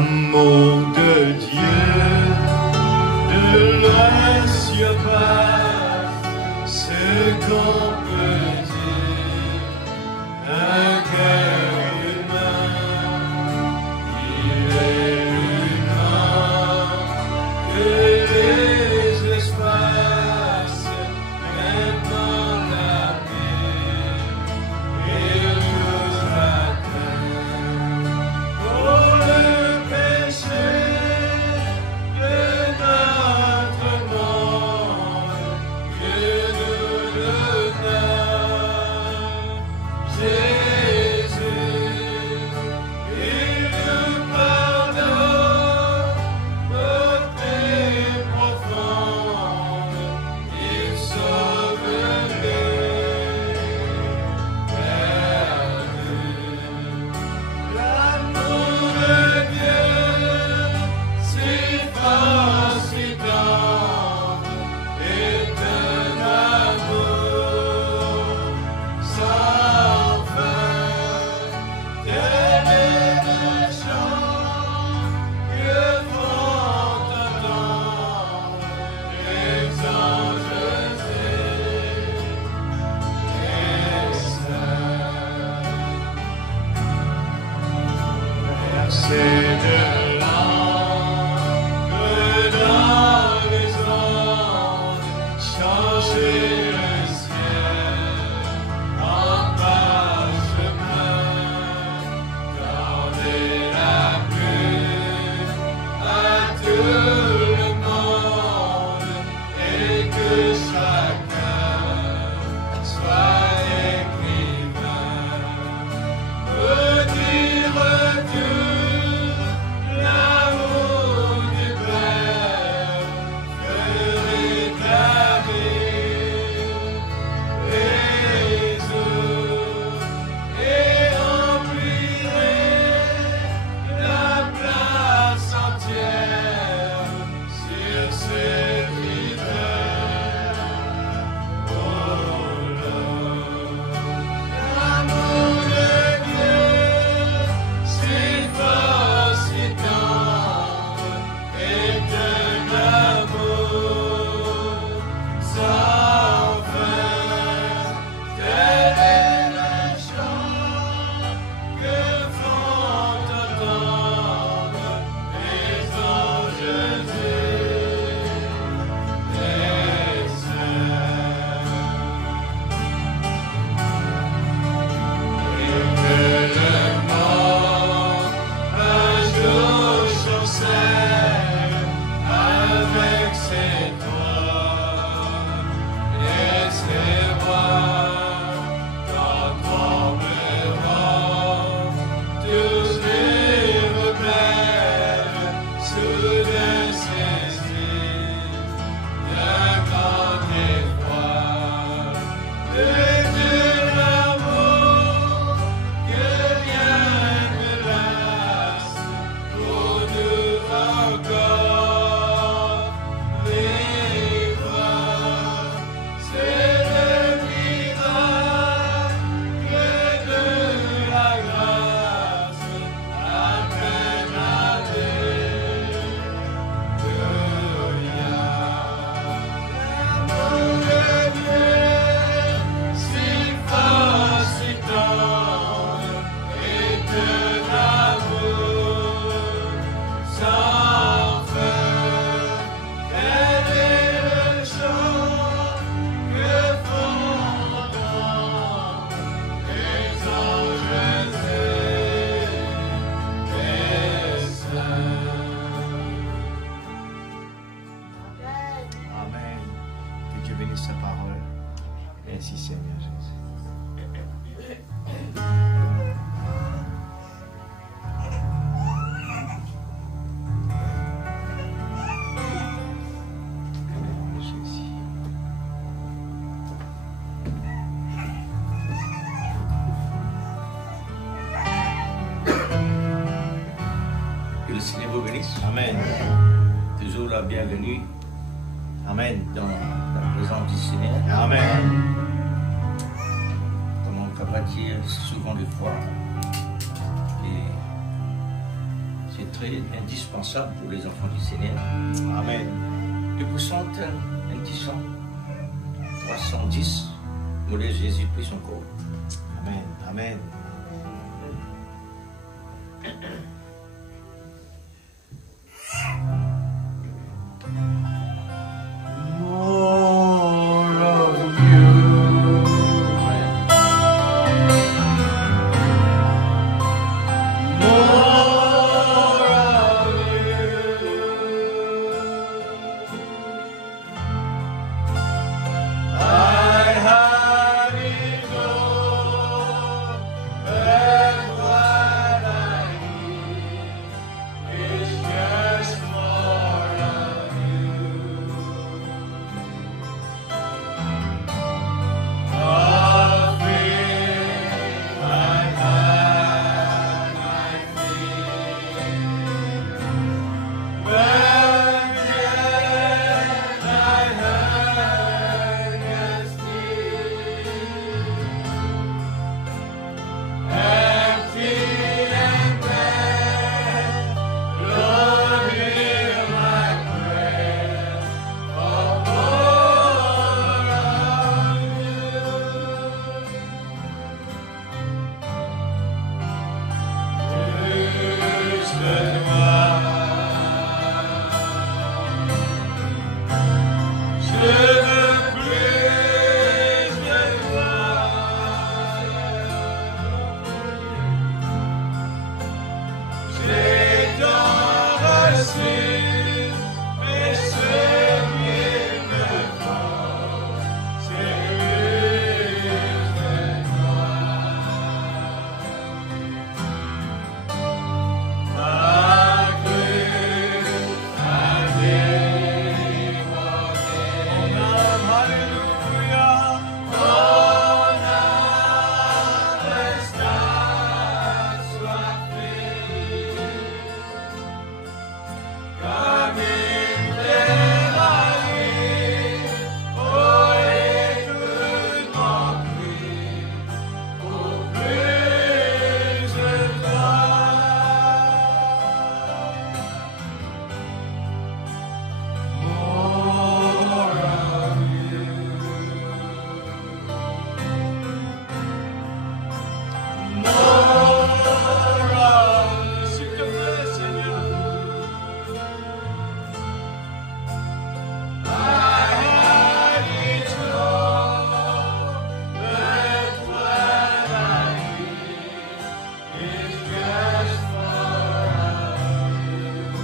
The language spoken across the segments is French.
L'amour de Dieu de loin surpasse ce qu'on peut dire. Un cœur humain, il est plus grand que les espaces, même dans la paix, il nous atteint. Pour le péché de notre monde, Dieu nous le donne. Jésus, il nous pardonne nos péchés profonds, il sauve les perdus. L'amour de Dieu, si fort, si tendre, est un amour sans fin. Tel est le chant que font entendre les anges et les saints. Verset de l'âme dans les ondes, changer le ciel en parchemin, garder la plume à tout le monde et que chacun soit écrivain. Me dire tout l'amour du Père, ferait clamer les eaux et remplirait la place entière sur cette rivière. Oh Lord, l'amour de Dieu, si fort, si tendre, est un amour sans fin. Tel est le chant que font entendre les anges et les saints. Et que le monde un jour chancelle avec ses toits et ses rois, quand trembleront tous les rebelles sous le saisir d'un grand effroi. De Dieu l'amour que rien ne lasse, pour nous encore vivre. C'est le miracle de la grâce. Amen, alléluia. L'amour de Dieu, si fort, si tendre, est un amour sans fin. Tel est le chant que font entendre les anges et les saints. Amen. Que Dieu bénisse sa parole. Merci Seigneur Jésus. Jésus. Que le Seigneur vous bénisse. Amen. Toujours la bienvenue Amen. dans la présence du Seigneur. Amen. Comme on peut dire souvent des fois. Et c'est très indispensable pour les enfants du Seigneur. Amen. Et vous sentez un petit chant 310, modèle Jésus prie son corps. Amen. Amen. More of you. More of you. I had enough, and what I need is just more of you. Nothing I had, I feel, but yet I had just empty and bare. Lord, hear my prayer. Oh, more of you. Is the Je veux plus de j'ai tant reçu, mais ce qu'il me faut, c'est plus de Ma crue a dévoré. Alléluia, mon âme resta soifée, comme une terre aride. Oh, écoute mon cri, pour plus de toi. More of you. More of, s'il te plaît, Seigneur. I had it all, but what I need is just more of you.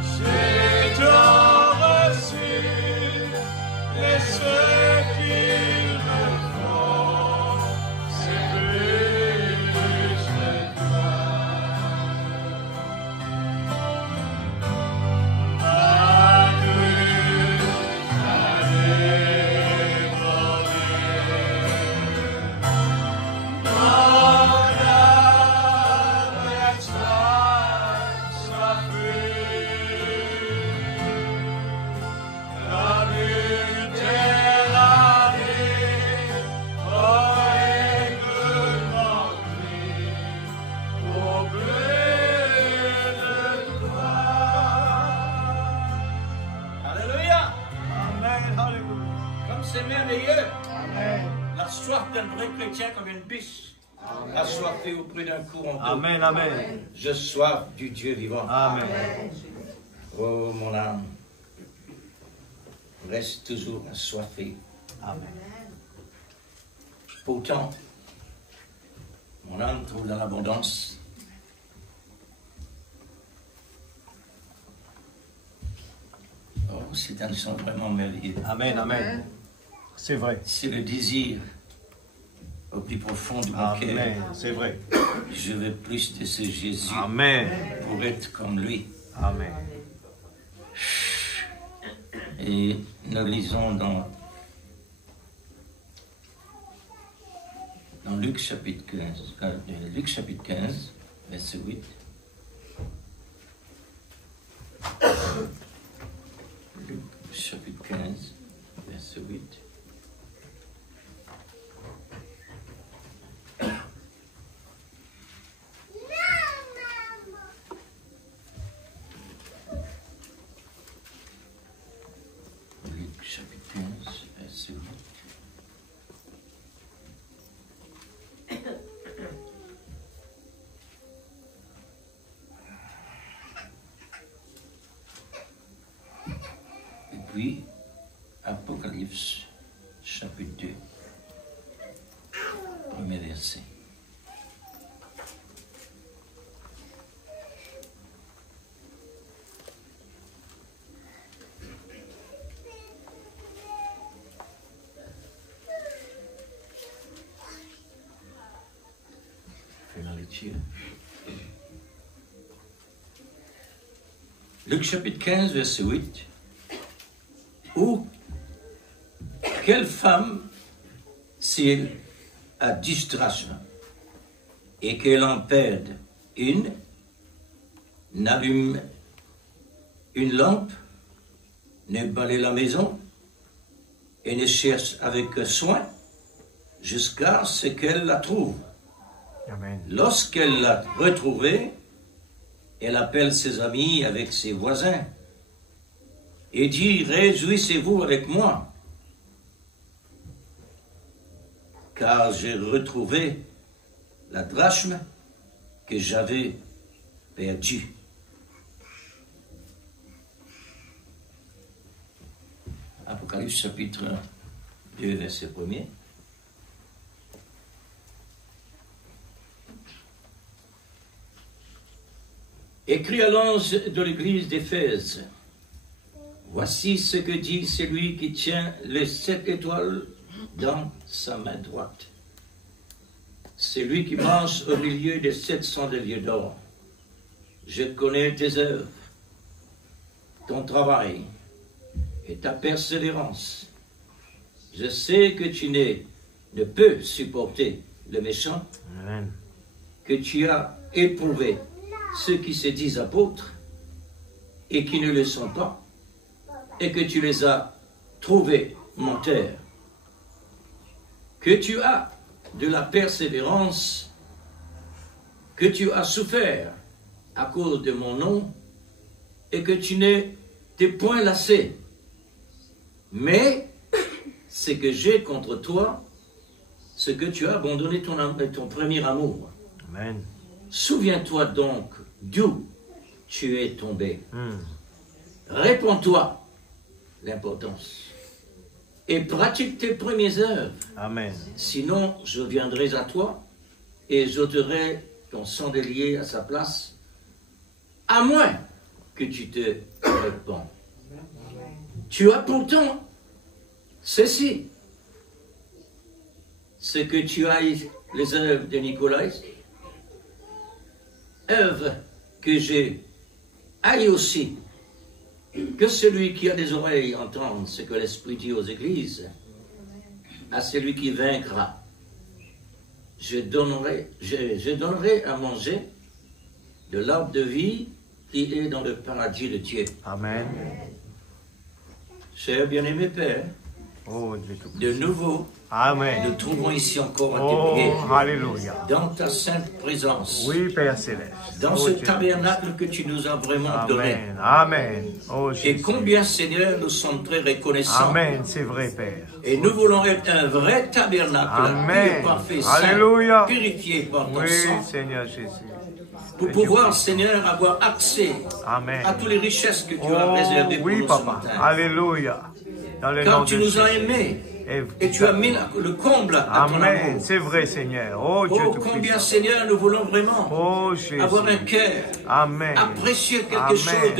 J'ai tant reçu, et ce qu'il me faut, c'est plus de toi. Ma crue a débordé, mon âme resta soifée, comme une terre aride. Oh, écoute mon cri, pour plus de toi. Alléluia! Amen. Alléluia. Comme c'est merveilleux, Amen. la soif d'un vrai chrétien comme une biche, assoiffé auprès d'un courant d'eau. Amen. Amen. Je soif du Dieu vivant. Amen. Oh mon âme, reste toujours assoiffé Amen. Pourtant, mon âme trouve dans l'abondance oh, c'est un chant vraiment merveilleux. Amen, amen. C'est vrai. C'est le désir au plus profond de mon cœur. Amen, c'est vrai. Je veux plus de ce Jésus Amen. pour être comme lui. Amen. Et nous lisons dans Luc chapitre 15, verset 8. Luc chapitre 15, verset 8. Luc chapitre 15, verset 8. Et puis, Apocalypse, chapitre 2, premier verset. Fais la lecture. Luc chapitre 15, verset 8. Ou quelle femme, si elle a 10 drachmes et qu'elle en perde une, n'allume une lampe, ne balaye la maison et ne cherche avec soin jusqu'à ce qu'elle la trouve. Amen. Lorsqu'elle l'a retrouvée, elle appelle ses amis avec ses voisins et dit, réjouissez-vous avec moi, car j'ai retrouvé la drachme que j'avais perdue. Apocalypse chapitre 2, verset 1er. Écrit à l'ange de l'église d'Éphèse, voici ce que dit celui qui tient les 7 étoiles dans sa main droite. C'est lui qui marche au milieu des 7 chandeliers d'or. Je connais tes œuvres, ton travail et ta persévérance. Je sais que tu ne peux supporter le méchant, Amen. que tu as éprouvé ceux qui se disent apôtres et qui ne le sont pas, et que tu les as trouvés menteurs, que tu as de la persévérance, que tu as souffert à cause de mon nom, et que tu n'es t'es point lassé. Mais ce que j'ai contre toi, c'est que tu as abandonné ton premier amour. Amen. Souviens-toi donc d'où tu es tombé. Réponds-toi l'importance et pratique tes premières œuvres. Amen. Sinon, je viendrai à toi et j'ôterai ton chandelier à sa place, à moins que tu te répands. Tu as pourtant ceci, ce que tu as les œuvres de Nicolas, œuvre que j'ai haï aussi, que celui qui a des oreilles entende ce que l'Esprit dit aux églises. À celui qui vaincra, je donnerai à manger de l'arbre de vie qui est dans le paradis de Dieu. Amen. Cher bien-aimé Père, Oh Dieu tout. de nouveau, Amen. nous trouvons ici encore à Oh, tes pieds, alléluia. dans ta sainte présence, Oui, Père Céleste. dans Oh, ce Dieu. tabernacle que tu nous as vraiment donné. Amen. Amen. Oh, Et Jésus. combien, Seigneur, nous sommes très reconnaissants. Amen, c'est vrai, Père. Et nous voulons être un vrai tabernacle, Amen. pur, parfait, Alléluia. saint, purifié par ton Oui, sang, Seigneur Jésus. pour pouvoir, Seigneur, avoir accès Amen. à toutes les richesses que tu Oh, as réservées pour oui, nous ce papa. matin. Alléluia. Dans le nom Car de tu nous as Jésus. aimés Et tu as mis le comble à ton Amen. amour. C'est vrai, Seigneur. Oh, Dieu Oh, combien, Tout-Puissant. Seigneur, nous voulons vraiment Oh, Jésus. avoir un cœur, Amen. apprécier quelque Amen. chose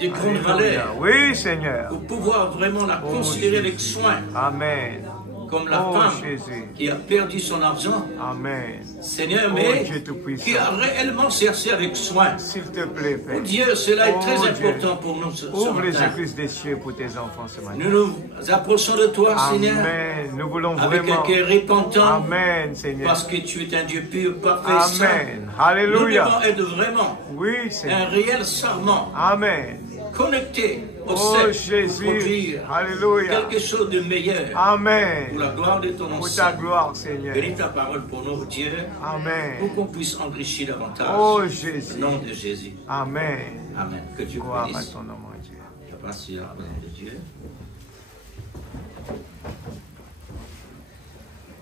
de grande valeur, Oui, Seigneur. pour pouvoir vraiment la Oh, considérer Jésus. avec soin, Amen. comme la Oh, femme Jésus. qui a perdu son argent, Amen. Seigneur, Oh, mais Dieu Tout-Puissant. qui a réellement cherché avec soin. S'il te plaît, Oh Père. Dieu, cela est Oh, très Dieu. important pour nous ce Ouvre les matin. écluses des cieux pour tes enfants ce matin. Nous nous approchons de toi, Seigneur, Amen. Nous voulons avec un vraiment. cœur repentant, Amen, Seigneur. parce que tu es un Dieu pur, parfait, saint. Amen. Nous Alléluia. devons être vraiment Oui, un Seigneur. réel serment, Amen. connecté au Oh, ciel, pour Jésus. produire Alléluia. quelque chose de meilleur Amen. pour la gloire de ton nom. Pour ta Saint. gloire, Seigneur. Bénis ta parole pour nous, Dieu, pour Amen. qu'on puisse enrichir davantage. Oh, Au Jésus. nom de Jésus. Amen. Amen. Que Dieu Gloire à bénisse. ton nom, mon Dieu. Je passe sur la présence de Dieu.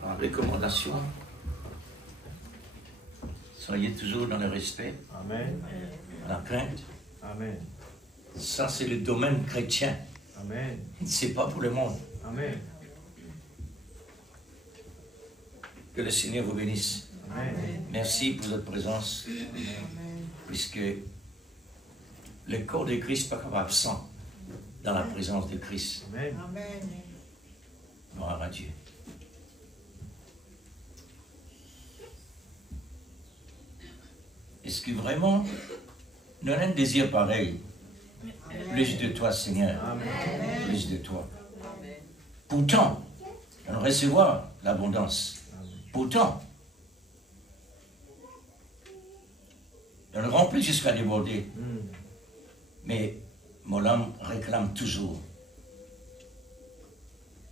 En recommandation, soyez toujours dans le respect, Amen. la crainte. Amen. Ça, c'est le domaine chrétien. Amen. C'est pas pour le monde. Amen. Que le Seigneur vous bénisse. Amen. Merci pour votre présence, puisque le corps de Christ n'est pas absent dans la présence de Christ. Amen. Gloire à Dieu. Est-ce que vraiment nous avons un désir pareil? Plus de toi, Seigneur. Plus de toi. Pourtant, on recevoir l'abondance. Pourtant, on le remplit jusqu'à déborder. Mais mon âme réclame toujours.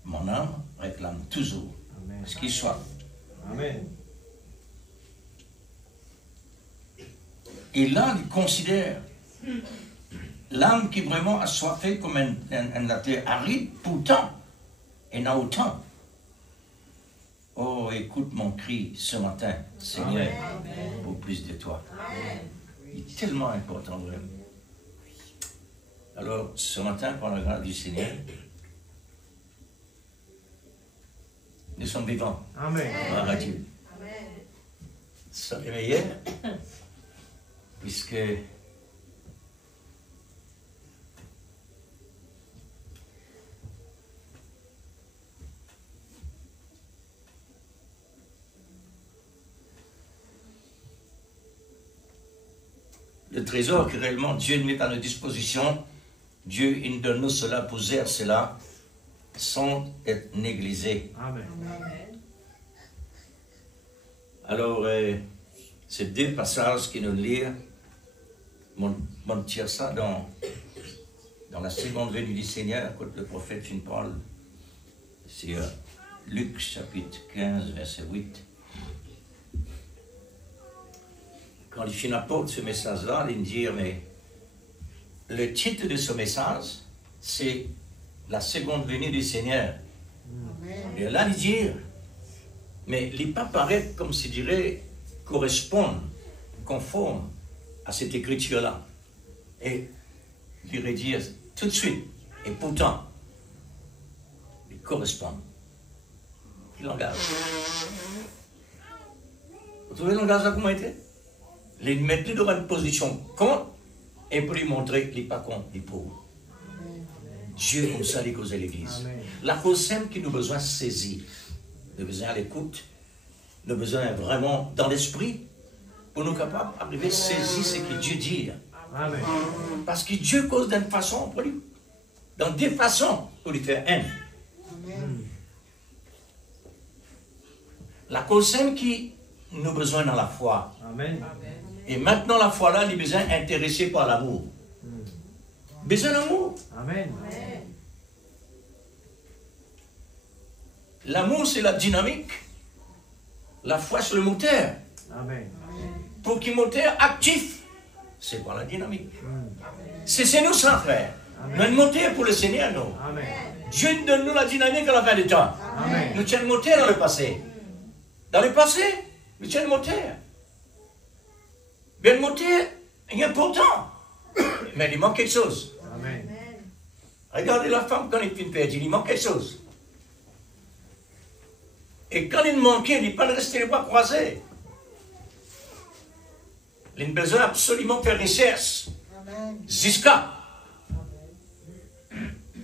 Mon âme réclame toujours. Amen. Ce qu'il soit. Amen. Et là, il considère l'âme qui vraiment a soifé comme un terre aride, pourtant, elle a autant. Oh, écoute mon cri ce matin, Seigneur, pour plus de toi. Il est tellement important, vraiment. Alors, ce matin, par la grâce du Seigneur, nous sommes vivants. Amen. Gloire à Dieu. Ça est meilleur, puisque le trésor que réellement Dieu met à notre disposition, Dieu il donne nous cela pour gérer cela sans être négligé. Amen. Alors, ces deux passages qui nous lire, on tire ça dans la seconde venue du Seigneur, quand le prophète finit parle, c'est Luc chapitre 15, verset 8. Quand il finit apporte ce message-là, il dit, mais le titre de ce message, c'est la seconde venue du Seigneur. Et là, il dit, mais il n'est pas paraître comme si dirait correspondre, conforme à cette écriture-là. Et il irait dire tout de suite, et pourtant, il correspond. Le langage. Vous trouvez le langage là comment il était? Il mettait dans une position contre et pour lui montrer qu'il n'est pas contre, il est pour. Dieu comme ça, les causes de l'Église. La cause simple qui nous a besoin de saisir. Nous avons besoin à l'écoute. Nous avons besoin vraiment dans l'esprit pour nous capables d'arriver à saisir ce que Dieu dit. Amen. Parce que Dieu cause d'une façon pour lui. Dans des façons pour lui faire haine. La cause simple qui nous a besoin dans la foi. Amen. Et maintenant la foi là, il est besoin intéressé par l'amour. Besoin d'amour. Amen. L'amour c'est la dynamique. La foi c'est le moteur. Amen. Pour qu'il moteur actif, c'est pas la dynamique. C'est nous sans frère. Notre moteur pour le Seigneur, nous. Amen. Dieu donne nous la dynamique à la fin du temps. Amen. Nous tiens le moteur dans le passé. Dans le passé, nous tiens le moteur. Mais le moteur est important. Mais il manque quelque chose. Amen. Regardez la femme quand elle finit perdue, il manque quelque chose. Et quand il manquait, il ne pas de rester les bras croisés. Il a besoin absolument faire richesse. Jusqu'à.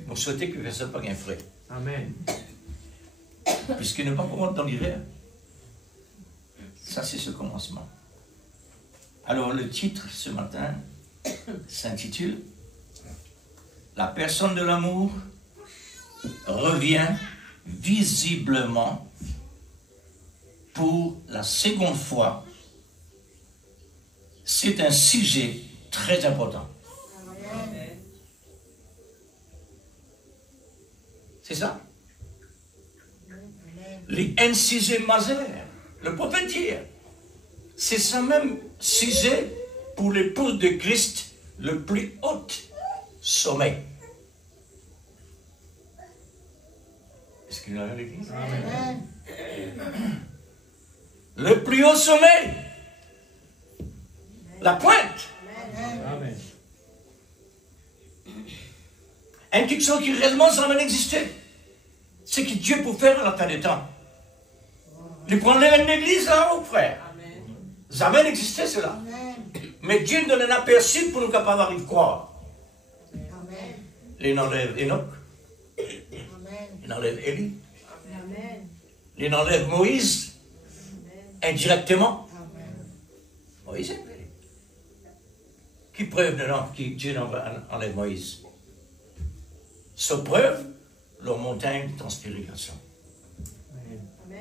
Vous souhaitez que ça pas un frère. Amen. Puisqu'il n'est pas pour dans l'hiver. Ça, c'est ce commencement. Alors, le titre ce matin s'intitule « La personne de l'amour revient visiblement pour la seconde fois. » C'est un sujet très important. C'est ça? Les sujet majeur, le prophète dit, c'est ça même sujet pour l'épouse de Christ, le plus haut sommet. Est-ce qu'il y en a l'église? Le plus haut sommet. La pointe. Amen. Et quelque chose qui réellement semble exister. C'est que Dieu peut faire à la fin des temps. Il prend l'église là, mon frère. Jamais n'existait cela. Mais Dieu nous donne un aperçu pour nous capables de croire. Il enlève Enoch. Il enlève Élie. Il enlève Moïse. Indirectement. Moïse est Élie. Qui preuve de non, qui Dieu enlève Moïse? Sa preuve, leur montagne de transfiguration.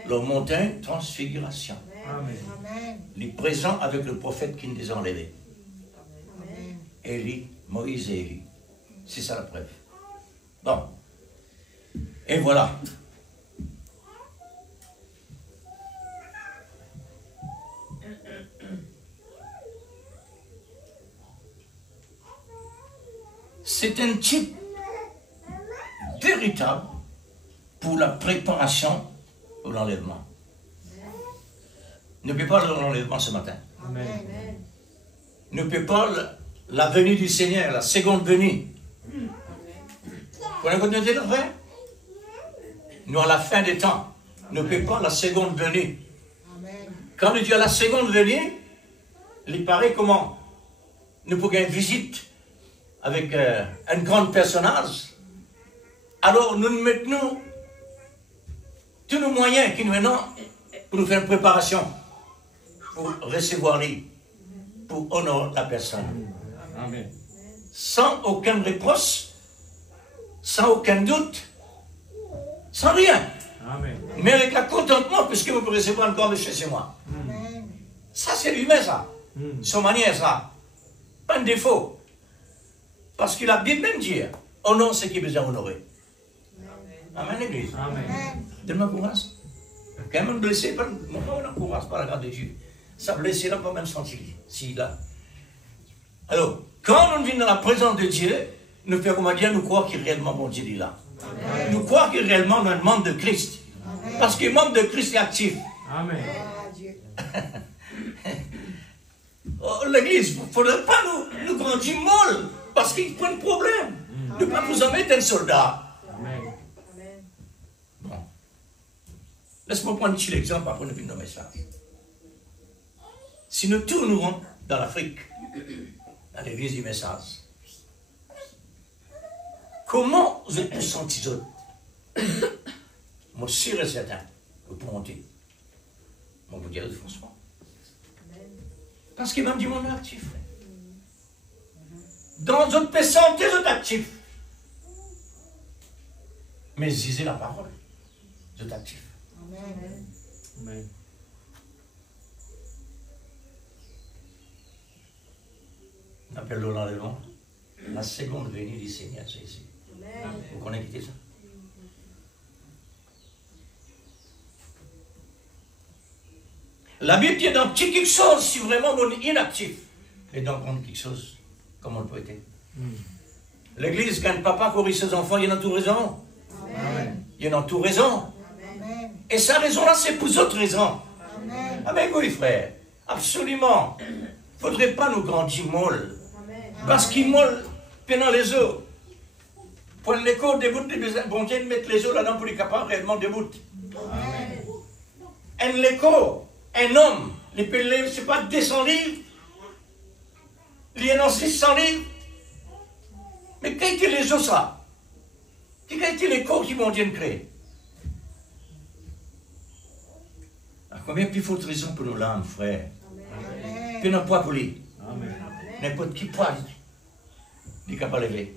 Leur montagne de transfiguration. Amen. Les présents avec le prophète qui nous les a enlevés. Élie, Moïse et Élie. C'est ça la preuve. Bon. Et voilà. C'est un type véritable pour la préparation pour l'enlèvement. N'oubliez pas l'enlèvement ce matin. Amen. N'oubliez pas la venue du Seigneur, la seconde venue. Vous avez entendu le frère? Nous, à la fin des temps, n'oubliez pas la seconde venue. Quand nous dit à la seconde venue, il paraît comment? Nous pouvons une visite avec un grand personnage. Alors nous mettons tous nos moyens qui nous menons pour nous faire une préparation, pour recevoir lui, pour honorer la personne. Amen. Sans aucun reproche, sans aucun doute, sans rien. Amen. Mais avec un contentement, puisque vous pouvez recevoir encore de chez moi. Ça, c'est l'humain, ça. Son manière, ça. Pas un défaut. Parce qu'il a bien même dit, honore ce qui est besoin d'honorer. Amen, l'église. Amen. Donne-moi courage. Quand même blessé, on n'encourage pas la grâce de Dieu. Ça blessé là, pas même senti. Si, là. Alors, quand nous venons dans la présence de Dieu, nous faisons, comment dire, nous croire qu'il est réellement bon Dieu est là. Amen. Nous croire qu'il est réellement un membre de Christ. Amen. Parce que le membre de Christ est actif. Amen. Oh, l'église, il ne faudrait pas nous grandir molle. Parce qu'il prend un problème. Ne pas vous en mettre un soldat. Amen. Bon. Laisse-moi prendre un petit exemple après nous finir nos messages. Si nous tournons dans l'Afrique, dans l'église du message, comment vous êtes sentis autres? Moi, sûr et certain, vous pouvez monter. Moi, vous direz franchement. Parce qu'il m'a dit mon actif. Dans votre personne, vous êtes actifs. Mais lisez la parole. Vous êtes actifs. Amen. Amen. On appelle l'enlèvement la seconde venue du Seigneur Jésus. Vous connaissez ça? La Bible dit dans petit quelque chose, si vraiment on est inactif, et dans grand quelque chose, comme on peut être. L'église, quand le papa corrige ses enfants, il y en a tout raison. Amen. Il y en a tout raison. Amen. Et sa raison-là, c'est pour d'autres raisons. Amen. Ah ben oui, frère, absolument. Il ne faudrait pas nous grandir molles. Parce qu'ils mollent pendant les eaux. Pour les corps, des bouts de bon Dieu, mettre les eaux là-dedans pour les capables réellement des bouts. Amen. un léco, un homme, il peut lire, c'est pas 200 livres, il y en a 600 livres. Mais qu'est-ce que les autres ça? Qu'est-ce que les corps qui vont Dieu créer? Combien plus forte raison pour nos langues, frère? Que n'importe quoi pour lui. N'importe qui poids, il est capable de lever.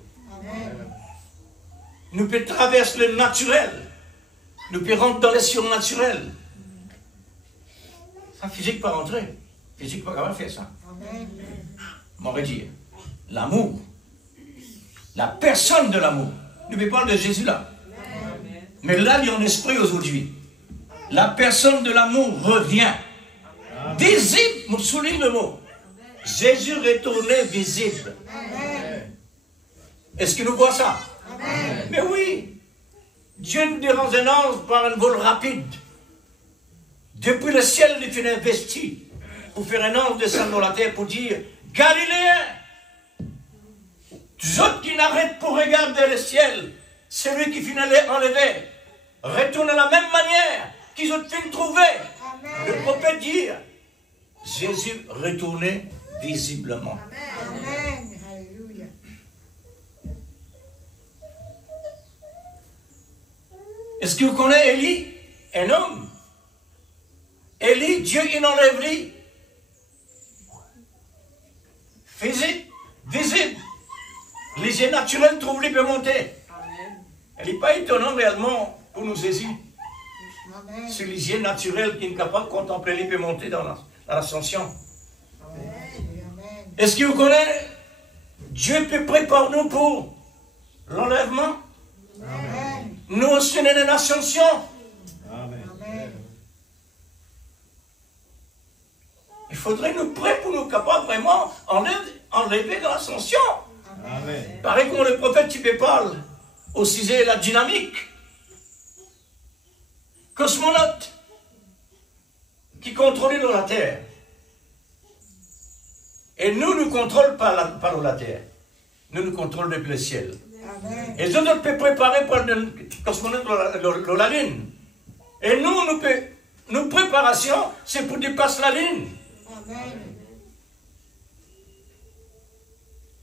Nous pouvons traverser le naturel. Nous pouvons rentrer dans les surnaturels. Ça, physique pas rentrer. Physique pas capable de faire ça. M'aurait dit, l'amour. La personne de l'amour. Nous pouvons parler de Jésus là. Mais là, il y a un esprit aujourd'hui. La personne de l'amour revient. Visible, je souligne le mot. Jésus retourné visible. Est-ce que nous voyons ça? Mais oui. Dieu nous dérange un ange par un vol rapide. Depuis le ciel, il fait investi pour faire un ange descendre dans la terre pour dire Galiléen, tous autres qui n'arrêtent pour regarder le ciel, celui qui finit enlevé, retourne de la même manière qu'ils ont fait trouver. Le prophète dit Jésus retourné visiblement. Amen. Alléluia. Est-ce que vous connaissez Élie? Un homme. Élie, Dieu, il enlève lui. Physique, visible. Les yeux naturels trouvent lui peut monter. Elle n'est pas étonnante réellement pour nous saisir. C'est les yeux naturels qui sont capables de contempler lui peut monter dans l'ascension. Est-ce que vous connaissez? Dieu peut préparer nous pour l'enlèvement. Nous aussi, on est une ascension. Il faudrait nous prêter pour nous capables vraiment enlever dans l'ascension. Pareil comme le prophète qui parle aussi c'est la dynamique. Cosmonaute qui contrôle dans la terre. Et nous contrôlons par la terre. Nous contrôlons depuis le ciel. Et les autres peuvent préparer pour le cosmonaute dans la lune. Et nos préparations, c'est pour dépasser la lune.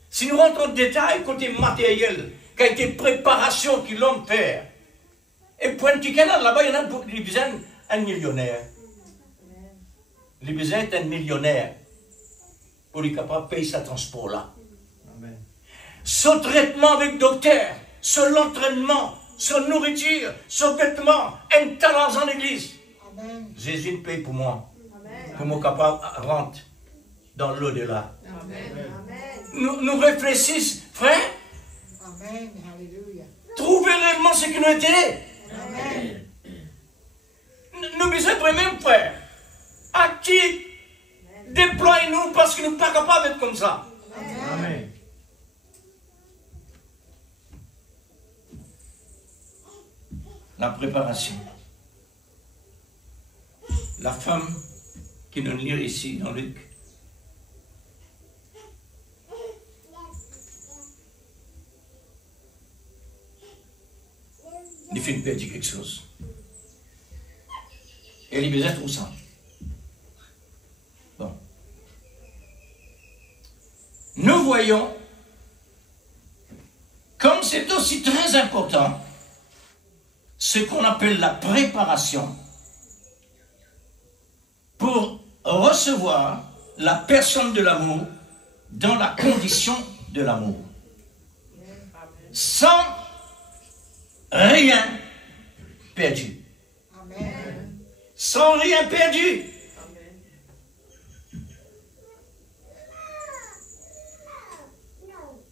Si nous rentrons en détail, côté matériel, quelle préparation que l'homme fait. Et pour un petit canal, là-bas, il y en a beaucoup, il besoin un millionnaire. Il besoin d'un millionnaire pour être capable de payer sa transport là. Son traitement avec le docteur, son entraînement, son nourriture, son vêtement, un talent en l'église. Jésus paye pour moi. Pour moi capable de rentrer dans l'au-delà. Nous réfléchissons, frère. Trouvez réellement ce qui nous intéresse. Nous besoin de même, frère. Actifs. Déployez-nous parce que nous ne sommes pas capables d'être comme ça. Amen. La préparation. La femme qui nous lit ici dans Luc. Il fait perdre quelque chose. Et il besoin de tout ça. Bon. Nous voyons, comme c'est aussi très important, ce qu'on appelle la préparation pour recevoir la personne de l'amour dans la condition de l'amour. Sans rien perdu. Amen. Sans rien perdu.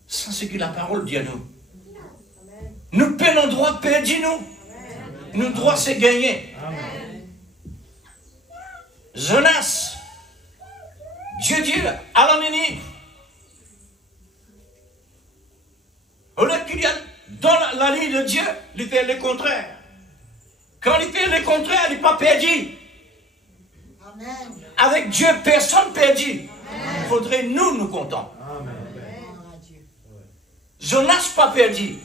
Ça, c'est que la parole dit à nous. Nous payons le droit de perdre, nous. Nous, droit, c'est gagner. Jonas, Dieu dit à la Ninive, au lieu qu'il y a dans la ligne de Dieu, il fait le contraire. Quand il fait le contraire, il n'est pas perdu. Amen. Avec Dieu, personne perdu. Il faudrait nous contents. Jonas pas perdu.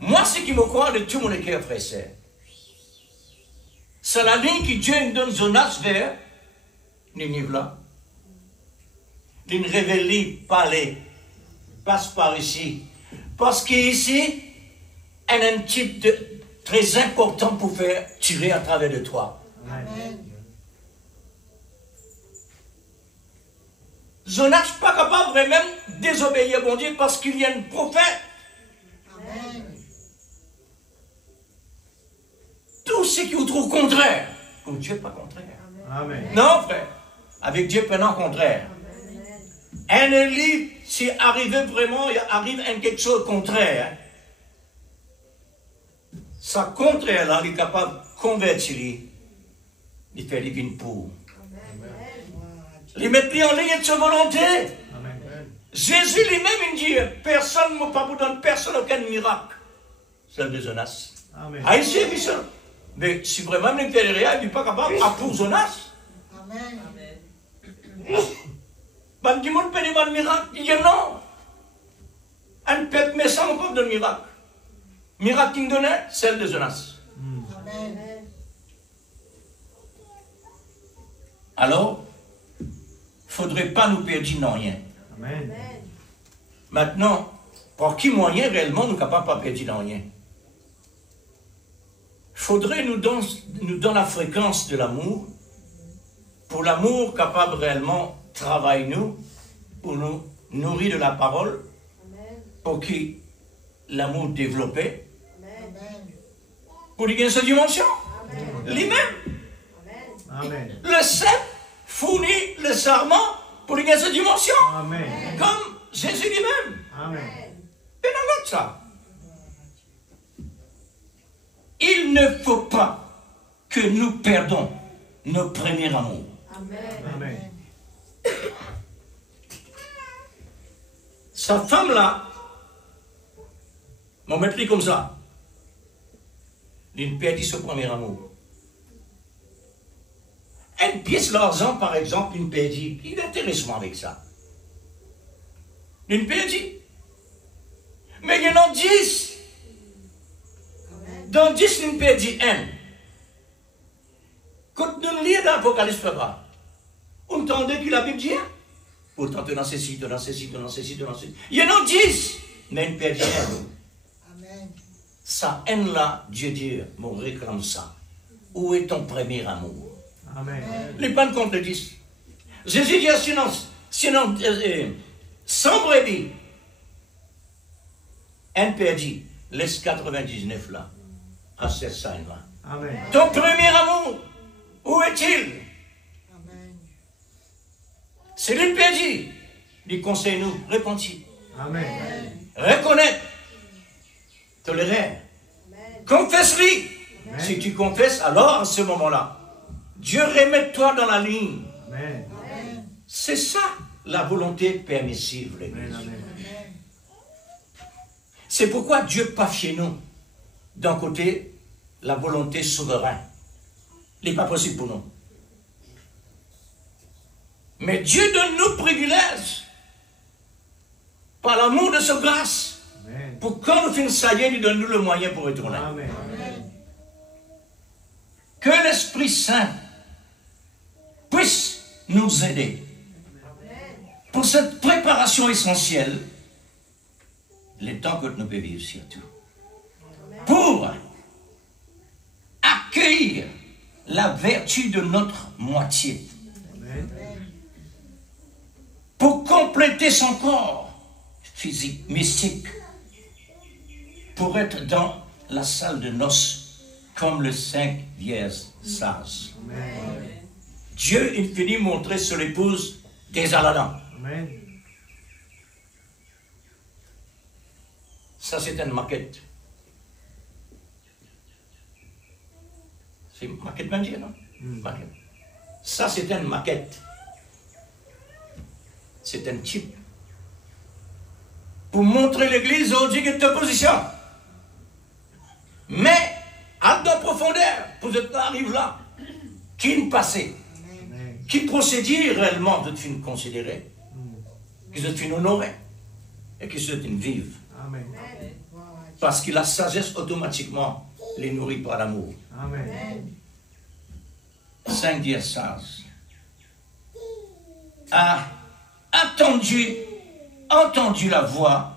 Moi, ce qui me croit de tout mon cœur, frère, C'est la ligne qui Dieu nous donne Jonas vers Ninive là. Il révèle pas les passe par ici. Parce qu'ici, il y a un type de très important pour faire tirer à travers de toi. Amen. Jonas n'est pas capable vraiment désobéir à bon Dieu parce qu'il y a un prophète. Amen. Tout ce qui vous trouve contraire, comme Dieu n'est pas contraire. Amen. Non, frère. Avec Dieu, pas non contraire. Un livre, si arrivé vraiment, il arrive à quelque chose de contraire. Ça contraire là, il est capable de convertir, il fait divine pour. Il met en ligne de sa volonté. Amen. Jésus lui-même, il dit, personne ne m'a pas donné, personne aucun miracle. C'est de Jonas. Amen. Ah, ici, il dit ça. Mais si vraiment il fait rien, il n'est pas capable, à pour Jonas. Amen. Ben, du monde peut demander un miracle. Il dit non. Un peuple méchant n'a pas de miracle. Miracle qu'il donnait, celle de Jonas. Amen. Alors, il ne faudrait pas nous perdre dans rien. Amen. Maintenant, par qui moyen réellement nous ne sommes capables de pas perdre dans rien? Il faudrait nous donner la fréquence de l'amour. Pour l'amour capable réellement travailler nous, pour nous nourrir de la parole, pour que l'amour développé, pour lui gagner sa dimension, lui-même. Amen. Le sept fournit le serment pour lui gagner sa dimension, Amen. comme Jésus lui-même. Amen. Et dans notre ça. Il ne faut pas que nous perdons nos premiers amours. Amen. Sa femme-là, on met comme ça. Il perdit son premier amour. Une pièce d'argent, par exemple, il perdit. Il est intéressant avec ça. Il perdit. Mais il y en a 10. Dans 10, il perdit un. Quand nous lisons l'Apocalypse, on entend que la Bible dit, pourtant, tu n'en sais si, tu n'en sais si, tu n'en sais si, tu n'en sais si. Il y en a 10, mais il perdit un. Amen. Ça haine-là, Dieu dit, mon réclame ça. Où est ton premier amour? Amen. Les pannes contre le 10. Jésus dit, sinon, 100 brebis, un perdit, laisse 99 là, à cette scène-là. Amen. Ton premier amour, où est-il? Amen. C'est lui perdit. Il conseille nous, repentir, Amen. reconnaître, tolérer. Confesse-lui. Si tu confesses, alors à ce moment-là, Dieu remet toi dans la ligne. Amen. C'est ça la volonté permissive, l'Église. Amen. C'est pourquoi Dieu pas chez nous. D'un côté, la volonté souveraine. Il n'est pas possible pour nous. Mais Dieu donne nous privilèges par l'amour de sa grâce. Amen. Pour quand nous finissons ça, il donne nous le moyen pour retourner. Amen. Que l'Esprit Saint puisse nous aider pour cette préparation essentielle, les temps que nous pouvons vivre surtout, pour accueillir la vertu de notre moitié, Amen. pour compléter son corps physique, mystique, pour être dans la salle de noces comme le 5 vierges sages. Amen. Dieu, il finit montrer sur l'épouse des Aladins. Amen. Ça, c'est une maquette. C'est une maquette Benji, non? Maquette. Ça, c'est une maquette. C'est un type. Pour montrer l'église aujourd'hui qui est en position. Mais, à de profondeur, pour être arrive là, qui ne passait, Amen. qui procédait réellement de te considérer, qui se fait honorer, et qui se vive. Amen. Parce que la sagesse, automatiquement, les nourrit par l'amour. Amen. 5 diocèses a entendu la voix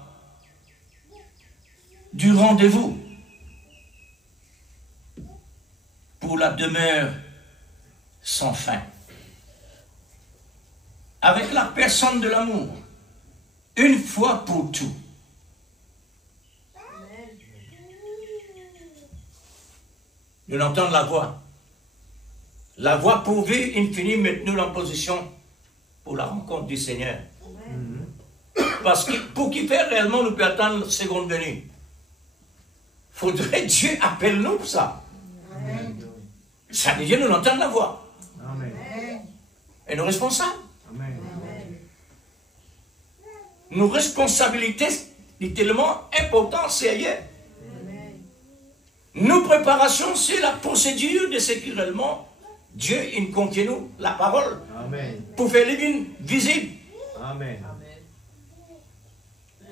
du rendez-vous pour la demeure sans fin, avec la personne de l'amour, une fois pour tout. Nous entendons la voix pourvue, infinie, maintenue en position pour la rencontre du Seigneur. Parce que pour qu'il fasse réellement, nous pouvons attendre la seconde venue. Faudrait que Dieu appelle nous pour ça. Amen. Ça veut dire nous entendre la voix. Amen. Et nos responsables. Amen. Nos responsabilités, tellement importantes, c'est ailleurs. Nos préparations, c'est la procédure de ce qui réellement Dieu il confie nous la parole Amen. pour faire les vignes visibles. Amen.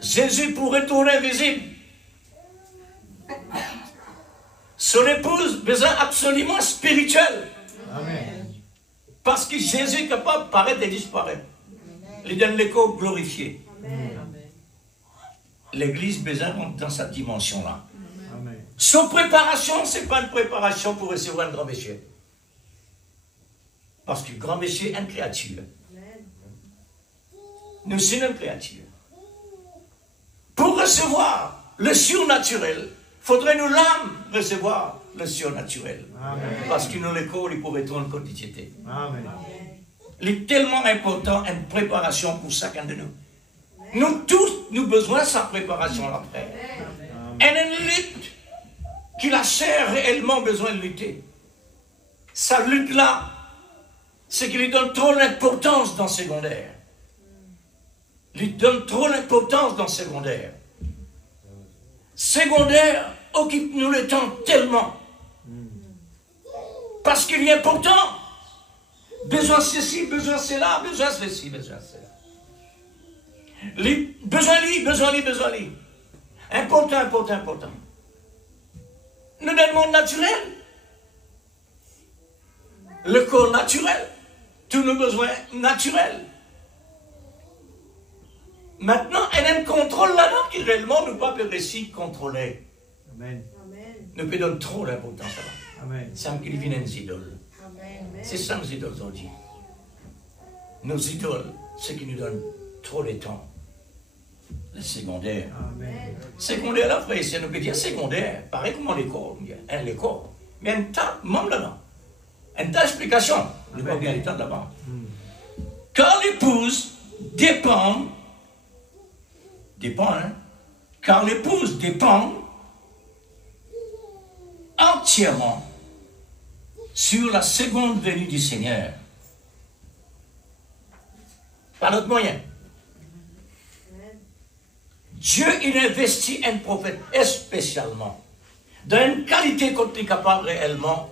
Jésus pour retourner visible. Son épouse besoin absolument spirituel. Amen. Parce que Jésus est capable de paraître et disparaître. Il donne l'écho glorifié. L'église besoin dans cette dimension-là. Amen. Son préparation, ce n'est pas une préparation pour recevoir un grand monsieur. Parce que le grand monsieur est une créature. Nous sommes une créature. Pour recevoir le surnaturel, il faudrait nous l'âme recevoir le surnaturel. Amen. Parce que nous l'écho, il pourrait retourner quotidien. Amen. Il est tellement important une préparation pour chacun de nous. Nous tous, nous avons besoin de sa préparation après. Et une lutte qui la chair réellement besoin de lutter. Sa lutte-là, c'est qu'il lui donne trop d'importance dans le secondaire. Il lui donne trop d'importance dans le secondaire. Secondaire occupe-nous le temps tellement. Parce qu'il est important. Besoin de ceci, besoin de cela, besoin de ceci, besoin de cela. Besoin de lui. Important. Nous dans le monde naturel. Le corps naturel. Tous nos besoins naturels. Maintenant, elle contrôle là-dedans qui réellement nous pas réussir à contrôler. Amen. Nous peut donner trop d'importance là-bas. Amen. Ça qui deviennent des idoles. C'est ça nos idoles aujourd'hui. Nos idoles, c'est qui nous donnent trop de temps. Le secondaire. Amen. Secondaire, là, frère, c'est nous peut dire secondaire. Pareil comme l'école. L'école. Mais un tas de membres là-dedans. Un tas d'explications. Nous ne pas bien le temps là-bas. Car l'épouse dépend, hein? Car l'épouse dépend entièrement sur la seconde venue du Seigneur. Par notre moyen. Dieu, il investit un prophète spécialement dans une qualité qu'on est capable réellement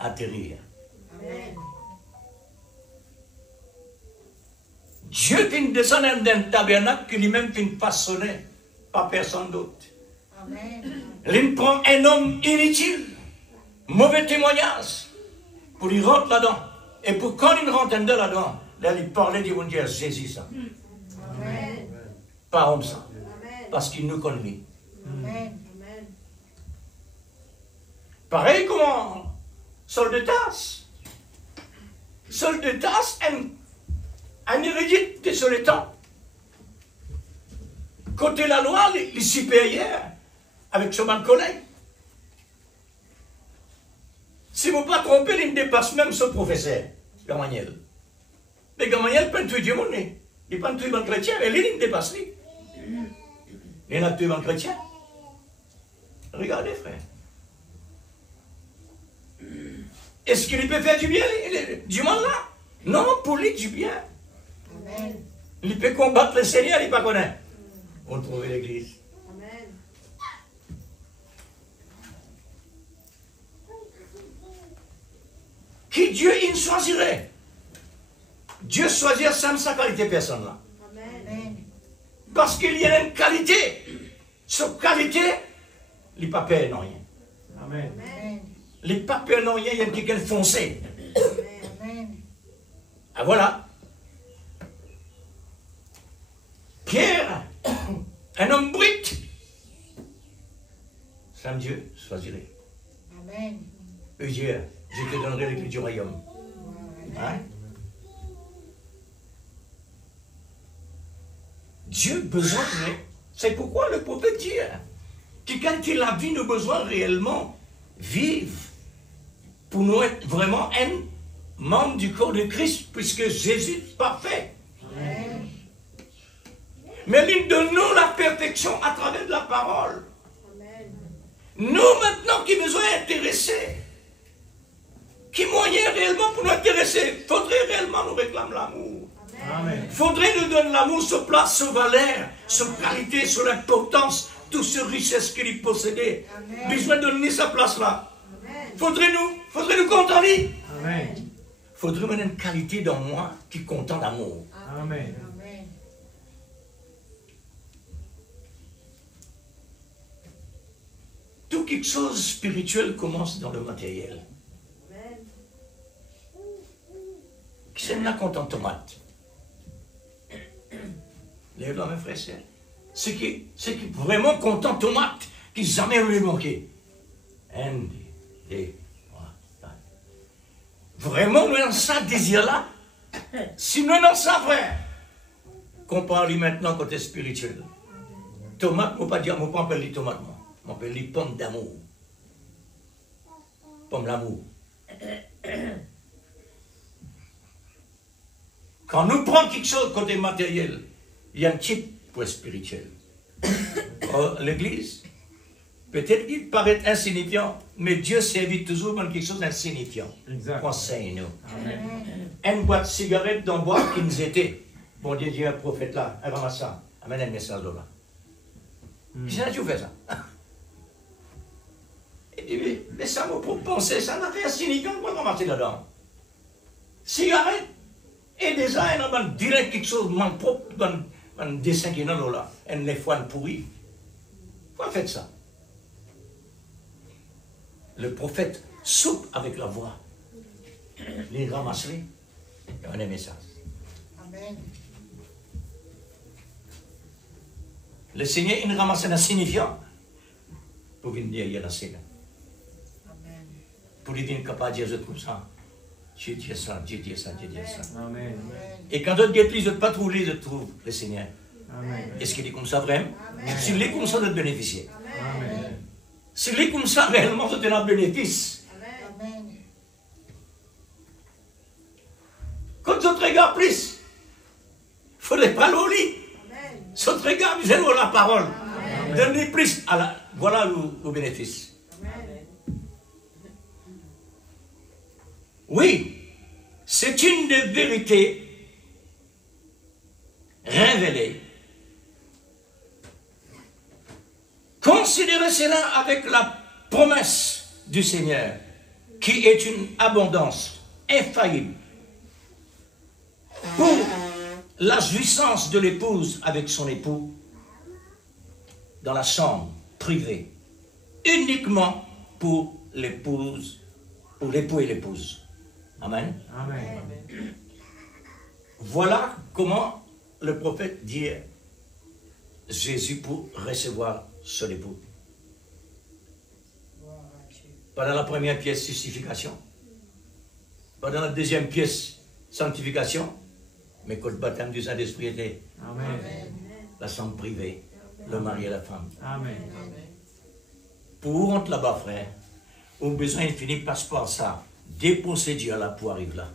d'atterrir. Dieu vient descendre d'un tabernacle que lui-même vient façonner par personne d'autre. Il prend un homme inutile, mauvais témoignage, pour lui rentrer là-dedans. Et pour quand il rentre là-dedans, là, il parlait du bon Dieu, Jésus ça. Pas homme ça. Parce qu'il nous connaît. Pareil comme Saul de Tarse. Saul de Tarse, un héritier de ce temps. Côté la loi, les supérieurs, avec son collègue. Si vous ne pas trompez, il dépasse même son professeur, Gamaliel. Mais Gamaliel peut tuer Dieu, il peut tuer un chrétien, mais lui, il dépasse lui. Il a tué un chrétien. Regardez, frère. Est-ce qu'il peut faire du bien, du mal là? Non, pour lui, du bien. Amen. Il peut combattre le Seigneur, il ne pas connaît. On trouve l'église. Amen. Qui Dieu il choisirait? Dieu choisirait sans sa qualité personne là. Amen. Parce qu'il y a une qualité. Cette qualité, il ne pas perdre rien. Amen. Amen. Les papes non rien, il y a quelqu'un foncé. Amen. Ah voilà. Pierre, un homme brut. Saint Dieu choisirait. Amen. Dieu, je te donnerai les clés du royaume. Hein? Dieu besoin, c'est pourquoi le prophète dit que quand il a vu nos besoins réellement vivre, pour nous être vraiment un membre du corps de Christ, puisque Jésus est parfait. Amen. Mais il donne nous la perfection à travers de la parole. Nous maintenant qui besoin intéressés, qui moyen réellement pour nous intéresser, faudrait réellement nous réclamer l'amour. Amen. Faudrait nous donner l'amour sur place, sur valeur, sur qualité, sur l'importance, toute cette richesse qu'il possédait. Amen. Besoin de donner sa place là. Faudrait nous contenter. Amen. Faudrait mener une qualité dans moi qui est content d'amour. Amen. Amen. Tout quelque chose de spirituel commence dans le matériel. Qui s'aime la content tomate? Lève-la, mes frères et sœurs. Ce qui est vraiment content tomate, qui jamais lui manqué. Un, deux, trois, quatre. Vraiment, nous avons ça désir-là. Si nous avons ça, frère, compare-lui maintenant côté spirituel. Tomate, je ne peux pas appeler tomate, moi. Je m'appelle les pommes d'amour. Pomme d'amour. Quand nous prenons quelque chose côté matériel, il y a un type pour le spirituel. L'église, peut-être qu'il paraît insignifiant, mais Dieu servit toujours dans quelque chose d'insignifiant. Exact. Conseille-nous. Amen. Une boîte de cigarettes dans le bois qui nous était. Bon Dieu dit un prophète là, un ramassant, amène un message là. Qui a fait ça? Il dit, mais ça m'a pour penser, ça n'a rien signifiant, on va ramasser là-dedans. Cigarette, et déjà, il y a direct quelque chose de propre, un dessin qui est dans là, un léfoine pourri. Pourquoi faites ça? Le prophète soupe avec la voix. Les ramasseries, il y a un message. Amen. Le Seigneur, il ramasse un insignifiant pour venir dire, il y a la Seigneur. Amen. Pour lui dire capable de dire comme ça. Dieu dit ça, Dieu dit ça, Dieu dit ça. Amen. Et quand d'autres guettent, ils ne pas trouver, ils trouvent le Seigneur. Amen. Est-ce qu'il est comme ça vraiment? S'il est comme ça, de bénéficier. Amen. S'il est comme ça, réellement, c'est un bénéfice. Amen. Quand tu te regardes plus, il ne faudrait pas l'oublier. Si tu te regardes, vous avez la parole. Donnez plus. Voilà le bénéfice. Oui, c'est une des vérités révélées. Considérez cela avec la promesse du Seigneur, qui est une abondance infaillible pour la jouissance de l'épouse avec son époux dans la chambre privée, uniquement pour l'épouse, pour l'époux et l'épouse. Amen. Amen. Voilà comment le prophète dit Jésus pour recevoir son époux. Pendant la première pièce, justification. Pendant la deuxième pièce, sanctification. Mais quand le baptême du Saint-Esprit était Amen. la chambre privée, le mari et la femme. Amen. Pour où rentre là-bas, frère, on a besoin d'infini passe par ça. Déposer Dieu là pour arriver là.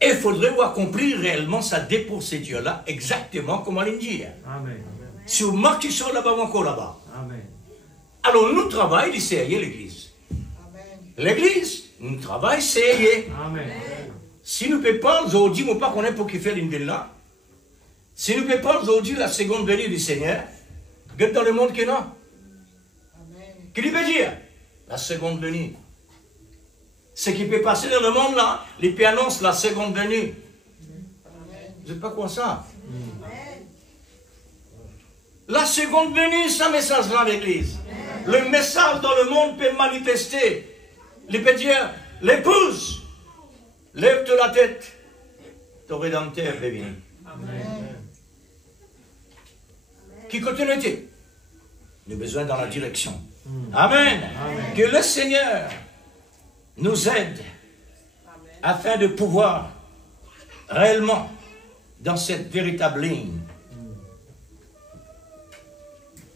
Et il faudrait accomplir réellement sa déposer là exactement comme on l'a dit. Amen. Si on marque qui sont là-bas, encore là-bas. Amen. Alors nous travaillons, c'est l'église. Amen. L'église, nous travaillons, c'est Amen. si nous ne pouvons pas aujourd'hui, nous ne pouvons pas connaître pour qui fait l'une là. Si nous ne pouvons pas aujourd'hui la seconde venue du Seigneur, regarde dans le monde qu'il y a. Amen. Qu'est-ce qu'il veut dire? La seconde venue. Ce qui peut passer dans le monde là, les pays annoncent la seconde venue. Je ne sais pas quoi ça. La seconde venue, ça message là l'église. le message dans le monde peut manifester. Il peut dire, l'épouse, lève-toi la tête, ton rédempteur est venu. Qui continue? Nous avons besoin dans la direction. Amen. Amen. Que le Seigneur nous aide afin de pouvoir réellement dans cette véritable ligne.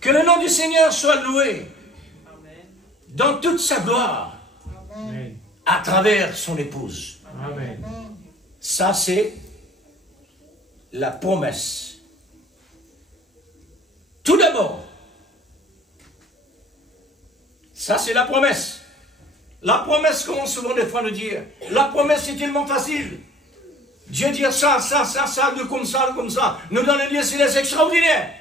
Que le nom du Seigneur soit loué dans toute sa gloire à travers son épouse. Amen. Ça, c'est la promesse. Tout d'abord, ça c'est la promesse. La promesse commence souvent des fois à nous dire, la promesse c'est tellement facile. Dieu dit ça, de comme ça, comme ça. Nous donne Dieu, c'est extraordinaire.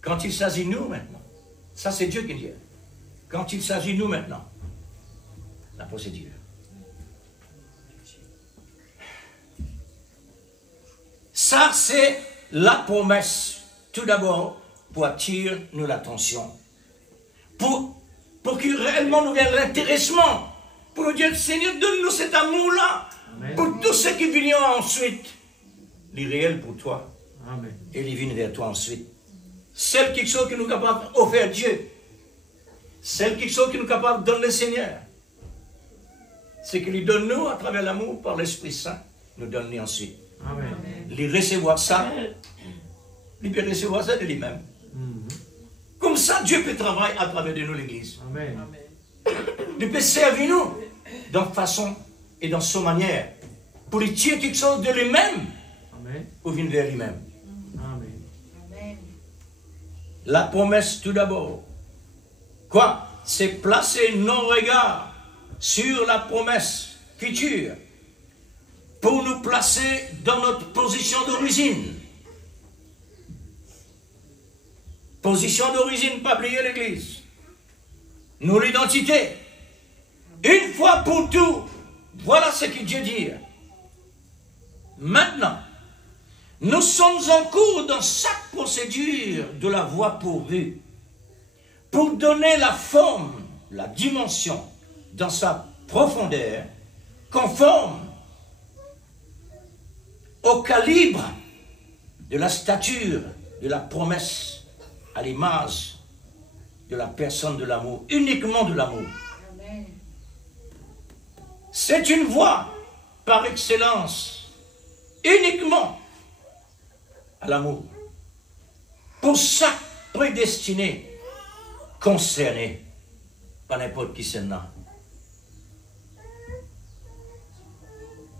Quand il s'agit de nous maintenant, ça c'est Dieu qui dit. Quand il s'agit de nous maintenant, la procédure. Ça c'est la promesse. Tout d'abord, pour attirer nous l'attention. Pour qu'il réellement nous vienne l'intéressement. Pour nous dire, Seigneur, donne-nous cet amour-là. Pour tous ceux qui viennent ensuite. L'irréel pour toi. Amen. Et ils viennent vers toi ensuite. Celle quelque chose qui nous est capable d'offrir Dieu. Celle quelque chose qui nous est capable de donner le Seigneur. C'est qu'il donne nous à travers l'amour par l'Esprit Saint. Nous donne ensuite. Amen. Les recevoir ça. Il peut recevoir ça de lui-même. Comme ça, Dieu peut travailler à travers de nous, l'Église. Amen. Il peut servir nous dans façon et dans son manière pour lui tirer quelque chose de lui-même pour venir vers lui-même. Amen. La promesse tout d'abord. Quoi? C'est placer nos regards sur la promesse future pour nous placer dans notre position d'origine. Position d'origine, pas oublier l'Église. Nous, l'identité. Une fois pour tout, voilà ce que Dieu dit. Maintenant, nous sommes en cours dans chaque procédure de la voie pourvue pour donner la forme, la dimension dans sa profondeur, conforme au calibre de la stature de la promesse à l'image de la personne de l'amour, uniquement de l'amour. C'est une voie par excellence, uniquement à l'amour. Pour chaque prédestiné, concerné, pas n'importe qui c'est là.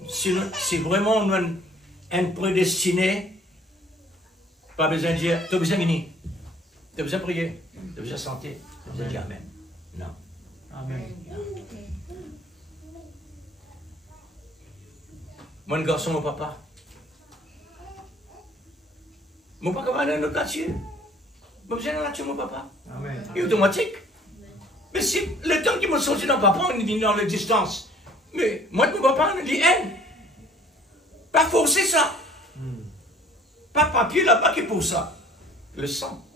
Si vraiment on a un prédestiné, pas besoin de dire, tu as besoin de venir. Tu as besoin de prier, tu as besoin de santé, tu as besoin de dire Amen. Non. Amen. Moi, un garçon, mon papa. Mon papa va aller dans notre nature. Moi, besoin de la nature, mon papa. Amen. Et automatique. Mais si le temps qui me sortit dans papa, on est dans l'existence. Mais moi, mon papa, on dit haine. Pas forcer ça. Pas papier là-bas qui est pour ça. Le sang.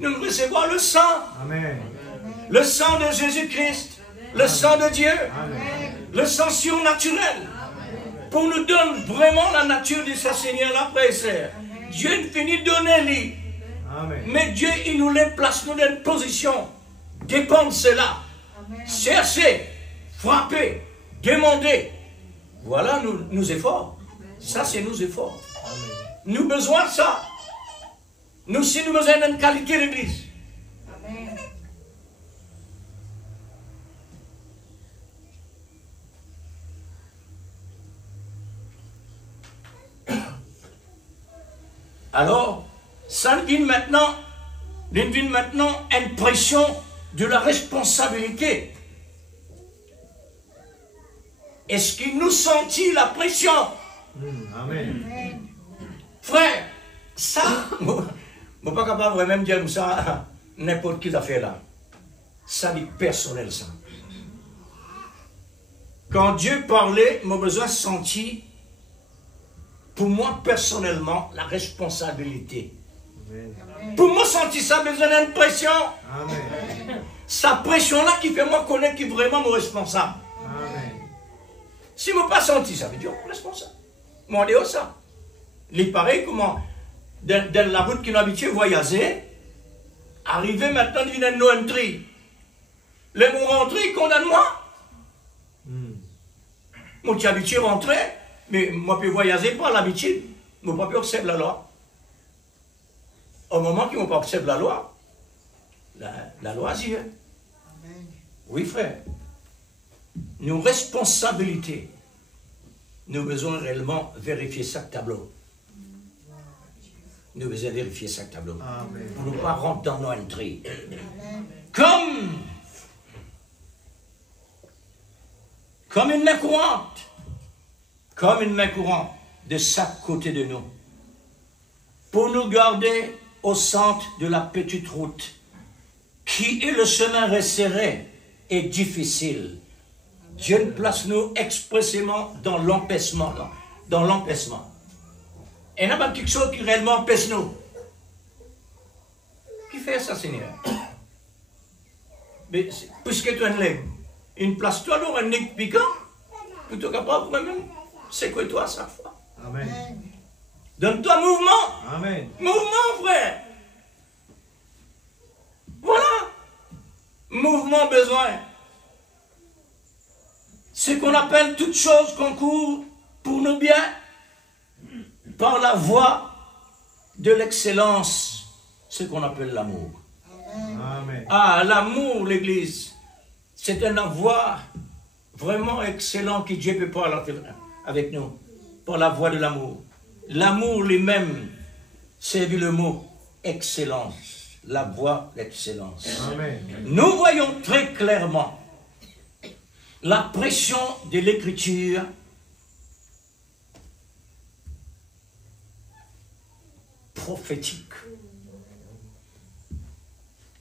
Nous recevons le sang. Amen. Le sang de Jésus-Christ. Le sang de Dieu. Amen. Le sang surnaturel. Pour nous donner vraiment la nature de sa Seigneur, la frère et sœur. Dieu finit de donner lui. Amen. Mais Dieu, il nous les place dans une position. Dépendre de cela. Chercher, frapper, demander. Voilà nos efforts. Ça, c'est nos efforts. Nous avons besoin de ça. Nous aussi, nous avons besoin d'une qualité d'église. Alors, ça vient maintenant une pression de la responsabilité. Est-ce qu'il nous sentit la pression? Amen. Frère, ça, je ne suis pas capable de même dire comme ça, n'importe qui l'a fait là. Ça dit personnel, ça. Quand Dieu parlait, j'ai besoin de sentir, pour moi personnellement, la responsabilité Amen. Pour moi sentir ça, besoin d'une pression. Amen. Sa pression-là qui fait moi connaître qui est vraiment mon responsable. Amen. Si je ne pas senti ça, veut dire que je suis responsable. Moi, je dis ça. Il est pareil comment, dans la route qui nous habitué à voyager, arriver maintenant, il vient de nous entrer. Les mots rentrés, condamne-moi. Moi, je suis habitué à rentrer, mais moi, je peux voyager par l'habitude. Je ne peux pas observer la loi. Au moment qu'ils ne vont pas observer la loi, la loi agit. Oui, frère. Nos responsabilités, nous devons réellement vérifier ce tableau. Nous devons vérifier ce tableau. Amen. Pour ne pas rentrer dans nos entrées. Comme une main courante de chaque côté de nous, pour nous garder au centre de la petite route, qui est le chemin resserré et difficile. Dieu nous place nous expressément dans l'empêchement. Dans l'empêchement. Et il n'y a pas quelque chose qui réellement empêche nous. Qui fait ça, Seigneur? Mais puisque tu es une place, toi, dans un nez piquant, plutôt capable même, c'est quoi toi à chaque fois? Amen. Donne-toi mouvement. Amen. Mouvement, frère. Voilà. Mouvement besoin. Ce qu'on appelle toute chose concourt pour nous bien par la voie de l'excellence, ce qu'on appelle l'amour. Amen. Ah, l'amour, l'Église, c'est un avoir vraiment excellent que Dieu peut parler avec nous, par la voie de l'amour. L'amour lui-même, c'est le mot excellence, la voie d'excellence. Amen. Nous voyons très clairement la pression de l'Écriture prophétique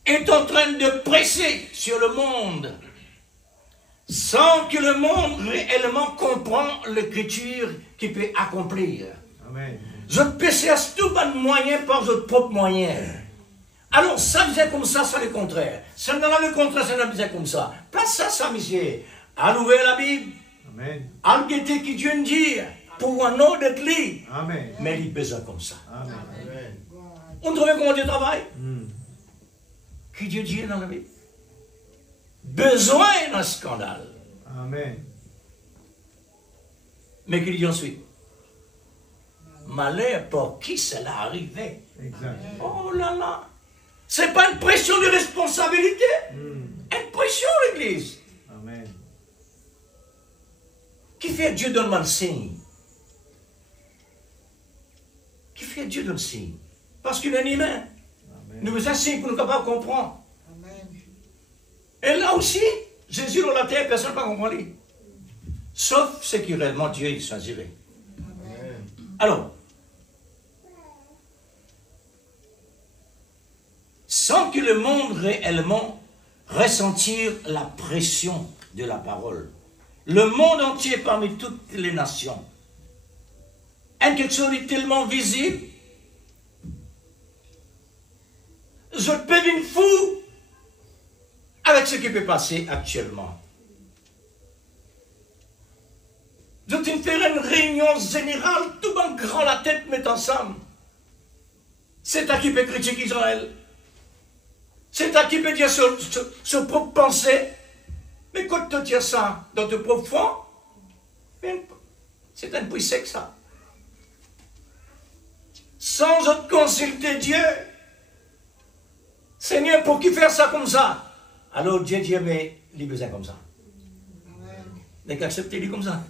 est en train de presser sur le monde sans que le monde réellement comprenne l'écriture qui peut accomplir. Amen. Je péché à tout bon moyen par votre propre moyen. Alors ça faisait comme ça le contraire. Ça dans le contraire, ça ne faisait comme ça. Place ça, monsieur. À l'ouvrir la Bible. Amen. À le guetter qui Dieu nous dit pour un autre d'être lit. Amen. Mais il besoin comme ça. Amen. On trouve comment Dieu travaille? Qui Dieu dit dans la Bible? Besoin d'un scandale. Amen. Mais qu'il dit ensuite? Malheur pour qui cela arrivait? Exact. Oh là là! C'est pas une pression de responsabilité. Une pression, l'Église. Amen. Qui fait Dieu donne le signe? Qui fait Dieu donne le signe? Parce qu'il est humain. Nous faisons un signe pour nous capables de comprendre. Et là aussi, Jésus dans la terre, personne ne va comprendre. Sauf ce qui réellement Dieu il choisirait. Alors, sans que le monde réellement ressentir la pression de la parole, le monde entier parmi toutes les nations, quelque chose est tellement visible, je peux une fou avec ce qui peut passer actuellement. Je te faire une réunion générale, tout le monde grand la tête met ensemble. C'est à qui peut critiquer Israël. C'est à qui peut dire son propre pensée. Mais quand tu dis ça dans ton propre fond, c'est un bruit sec ça. Sans autre consulter Dieu. Seigneur, pour qui faire ça comme ça? Alors Dieu dit, mais il est besoin comme ça. Il n'a qu'à accepter lui comme ça.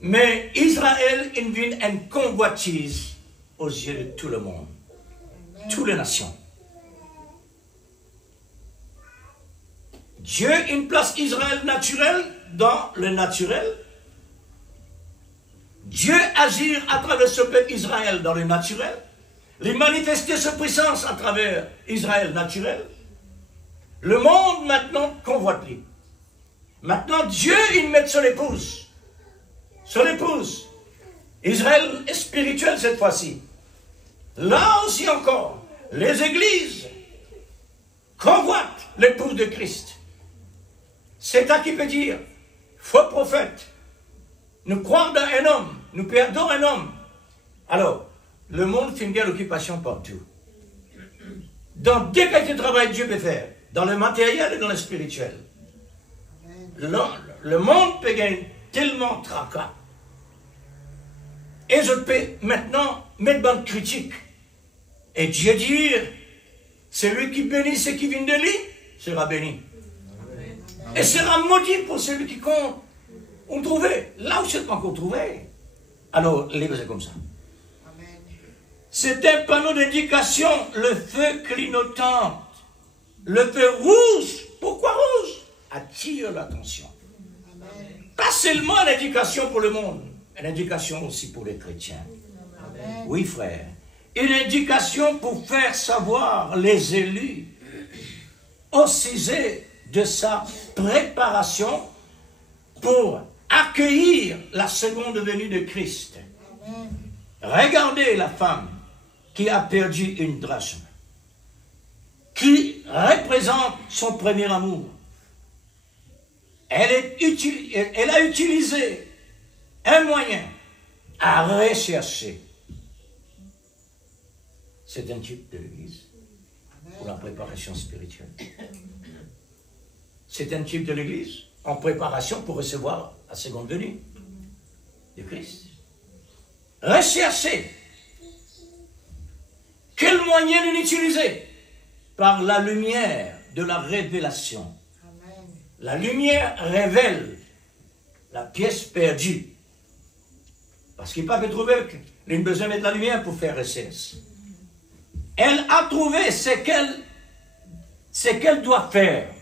Mais Israël invite une convoitise aux yeux de tout le monde. Toutes les nations. Dieu une place Israël naturel dans le naturel. Dieu agir à travers ce peuple Israël dans le naturel. Il manifester sa puissance à travers Israël naturel. Le monde maintenant convoite lui. Maintenant Dieu il met son épouse. Son épouse. Israël est spirituel cette fois-ci. Là aussi encore, les églises convoitent l'épouse de Christ. C'est à qui peut dire, faux prophète, nous croyons dans un homme, nous perdons un homme. Alors, le monde fait une guerre d'occupation partout. Dans deux qualités de travail, Dieu peut faire, dans le matériel et dans le spirituel. Le monde peut gagner tellement de tracas. Et je peux maintenant mettre dans le critique. Et Dieu dit, celui qui bénit ce qui vient de lui, sera béni. Et sera maudit pour celui qui compte. On trouvait, là où c'est pas encore trouvé. Alors, les c'est comme ça. C'est un panneau d'indication, le feu clignotant. Le feu rouge, pourquoi rouge? Attire l'attention. Pas seulement une indication pour le monde, une indication aussi pour les chrétiens. Amen. Oui, frère. Une indication pour faire savoir les élus au sujet de sa préparation pour accueillir la seconde venue de Christ. Amen. Regardez la femme qui a perdu une drachme, qui représente son premier amour. Elle a utilisé un moyen à rechercher. C'est un type de l'Église pour la préparation spirituelle. C'est un type de l'Église en préparation pour recevoir la seconde venue de Christ. Rechercher. Quel moyen l'utiliser? Par la lumière de la révélation. La lumière révèle la pièce perdue. Parce qu'il n'a pas trouvé qu'il a besoin de mettre la lumière pour faire recherche. Elle a trouvé ce qu'elle doit faire.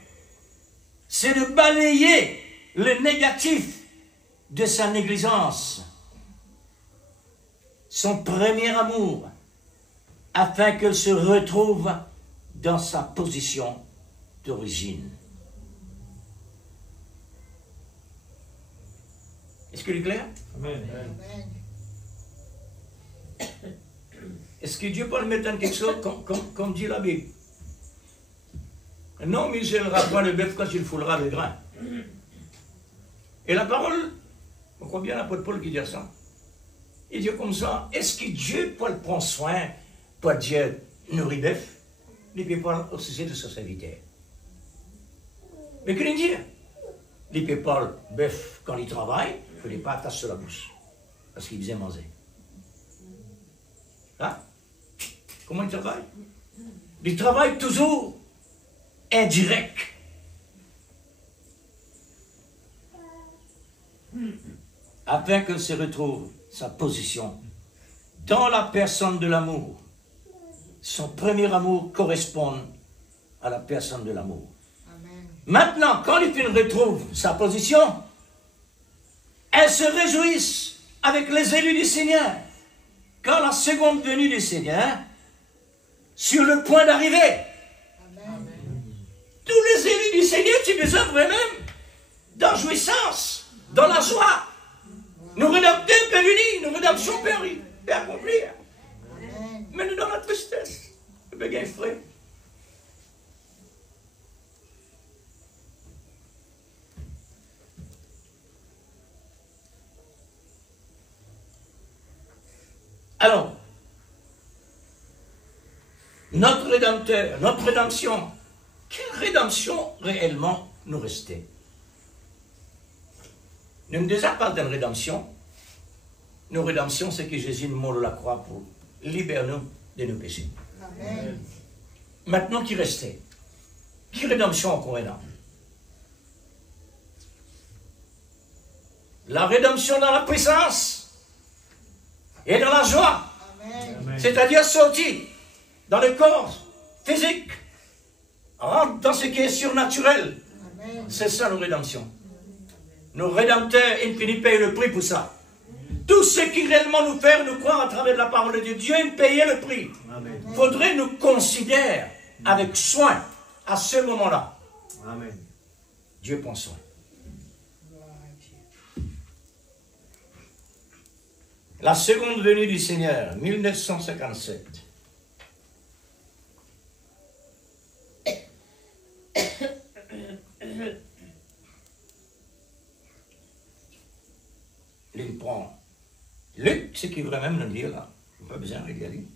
C'est de balayer le négatif de sa négligence. Son premier amour, afin qu'elle se retrouve dans sa position d'origine. Est-ce qu'il est clair? Amen. Est-ce que Dieu peut le mettre en quelque chose comme dit la Bible? Non, mais il gèlera point le bœuf quand il foulera le grain. Et la parole, on croit bien l'apôtre Paul qui dit ça. Il dit comme ça, est-ce que Dieu peut prendre soin pour Dieu nourrit bœuf? Il peut pas au sujet de son serviteur. Mais qu'il dit? Il peut pas le bœuf quand il travaille, il ne peut pas attacher sur la bouche. Parce qu'il faisait manger. Hein? Comment il travaille? Il travaille toujours indirect. Afin qu'elle se retrouve sa position dans la personne de l'amour. Son premier amour correspond à la personne de l'amour. Maintenant, quand les filles retrouvent sa position, elles se réjouissent avec les élus du Seigneur. Quand la seconde venue du Seigneur, sur le point d'arriver, tous les élus du Seigneur, tu les œuvres même dans jouissance, dans la joie. Nos rédempteurs peuvent unir, nos rédemptions peuvent accomplir. Mais nous dans la tristesse, le béguin frais. Alors, notre Rédempteur, notre rédemption, quelle rédemption réellement nous restait? Nous ne disons pas d'une rédemption. Nos rédemptions, c'est que Jésus nous mort à la croix pour libérer nous de nos péchés. Amen. Maintenant, qui restait? Quelle rédemption encore est là? La rédemption dans la puissance et dans la joie. C'est-à-dire sortir dans le corps physique, rentre dans ce qui est surnaturel. C'est ça nos rédemptions. Nos rédempteurs infinis payent le prix pour ça. Tout ce qui réellement nous fait nous croire à travers la parole de Dieu, Dieu payait le prix. Il faudrait nous considérer avec soin à ce moment-là. Amen. Dieu prend soin. La seconde venue du Seigneur, 1957. Luc, ce qui voudrait même nous dire là, pas besoin de y aller.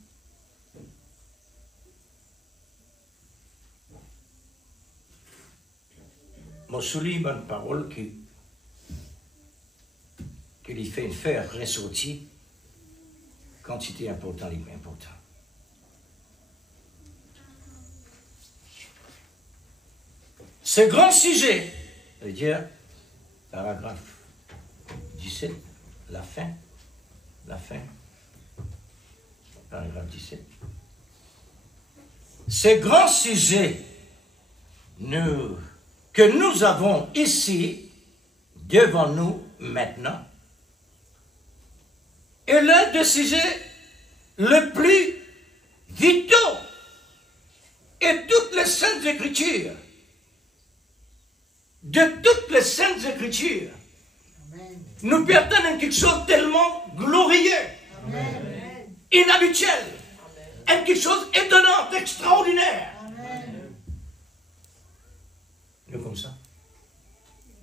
Mon souligne une parole qui lui fait faire ressortir quantité importante et important. Ce grand sujet, c'est-à-dire paragraphe 17, la fin, paragraphe 17. Ce grand sujet que nous avons ici, devant nous maintenant, est l'un des sujets le plus vitaux et toutes les saintes écritures. De toutes les saintes écritures, Amen. nous perdons quelque chose tellement glorieux, Amen. inhabituel, et quelque chose d'étonnant, d'extraordinaire. Amen. Nous comme ça,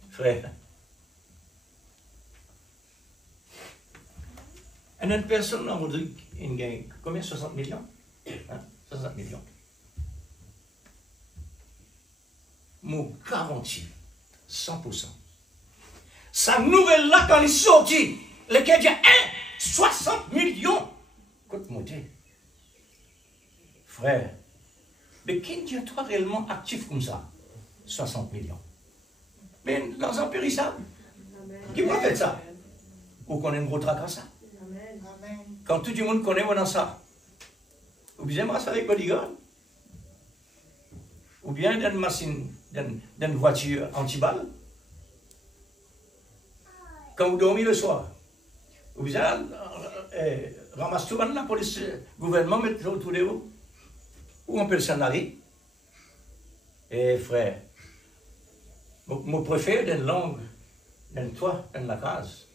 frère. Une personne en Rodrigue, il gagne combien? 60 millions? Hein? 60 millions. Mon garantie, 100%. Sa nouvelle là, quand il est sorti, le gars dit 60 millions. Écoute, monter. Frère, mais qui dit toi réellement actif comme ça? 60 millions. Mais l'argent périssable. Qui peut faire ça? Ou qu'on ait un gros tracasse ça? Amen. Quand tout le monde connaît moi dans ça. Ou bien moi ça avec bodyguard. Ou bien dans une machine, dans une voiture anti-balle. Quand vous dormez le soir. Ou bien ramasse tout le monde, la police, le gouvernement, met autour de vous. Ou on peut le scénario. Et frère, mon préféré d'une langue, d'un toit, dans la case,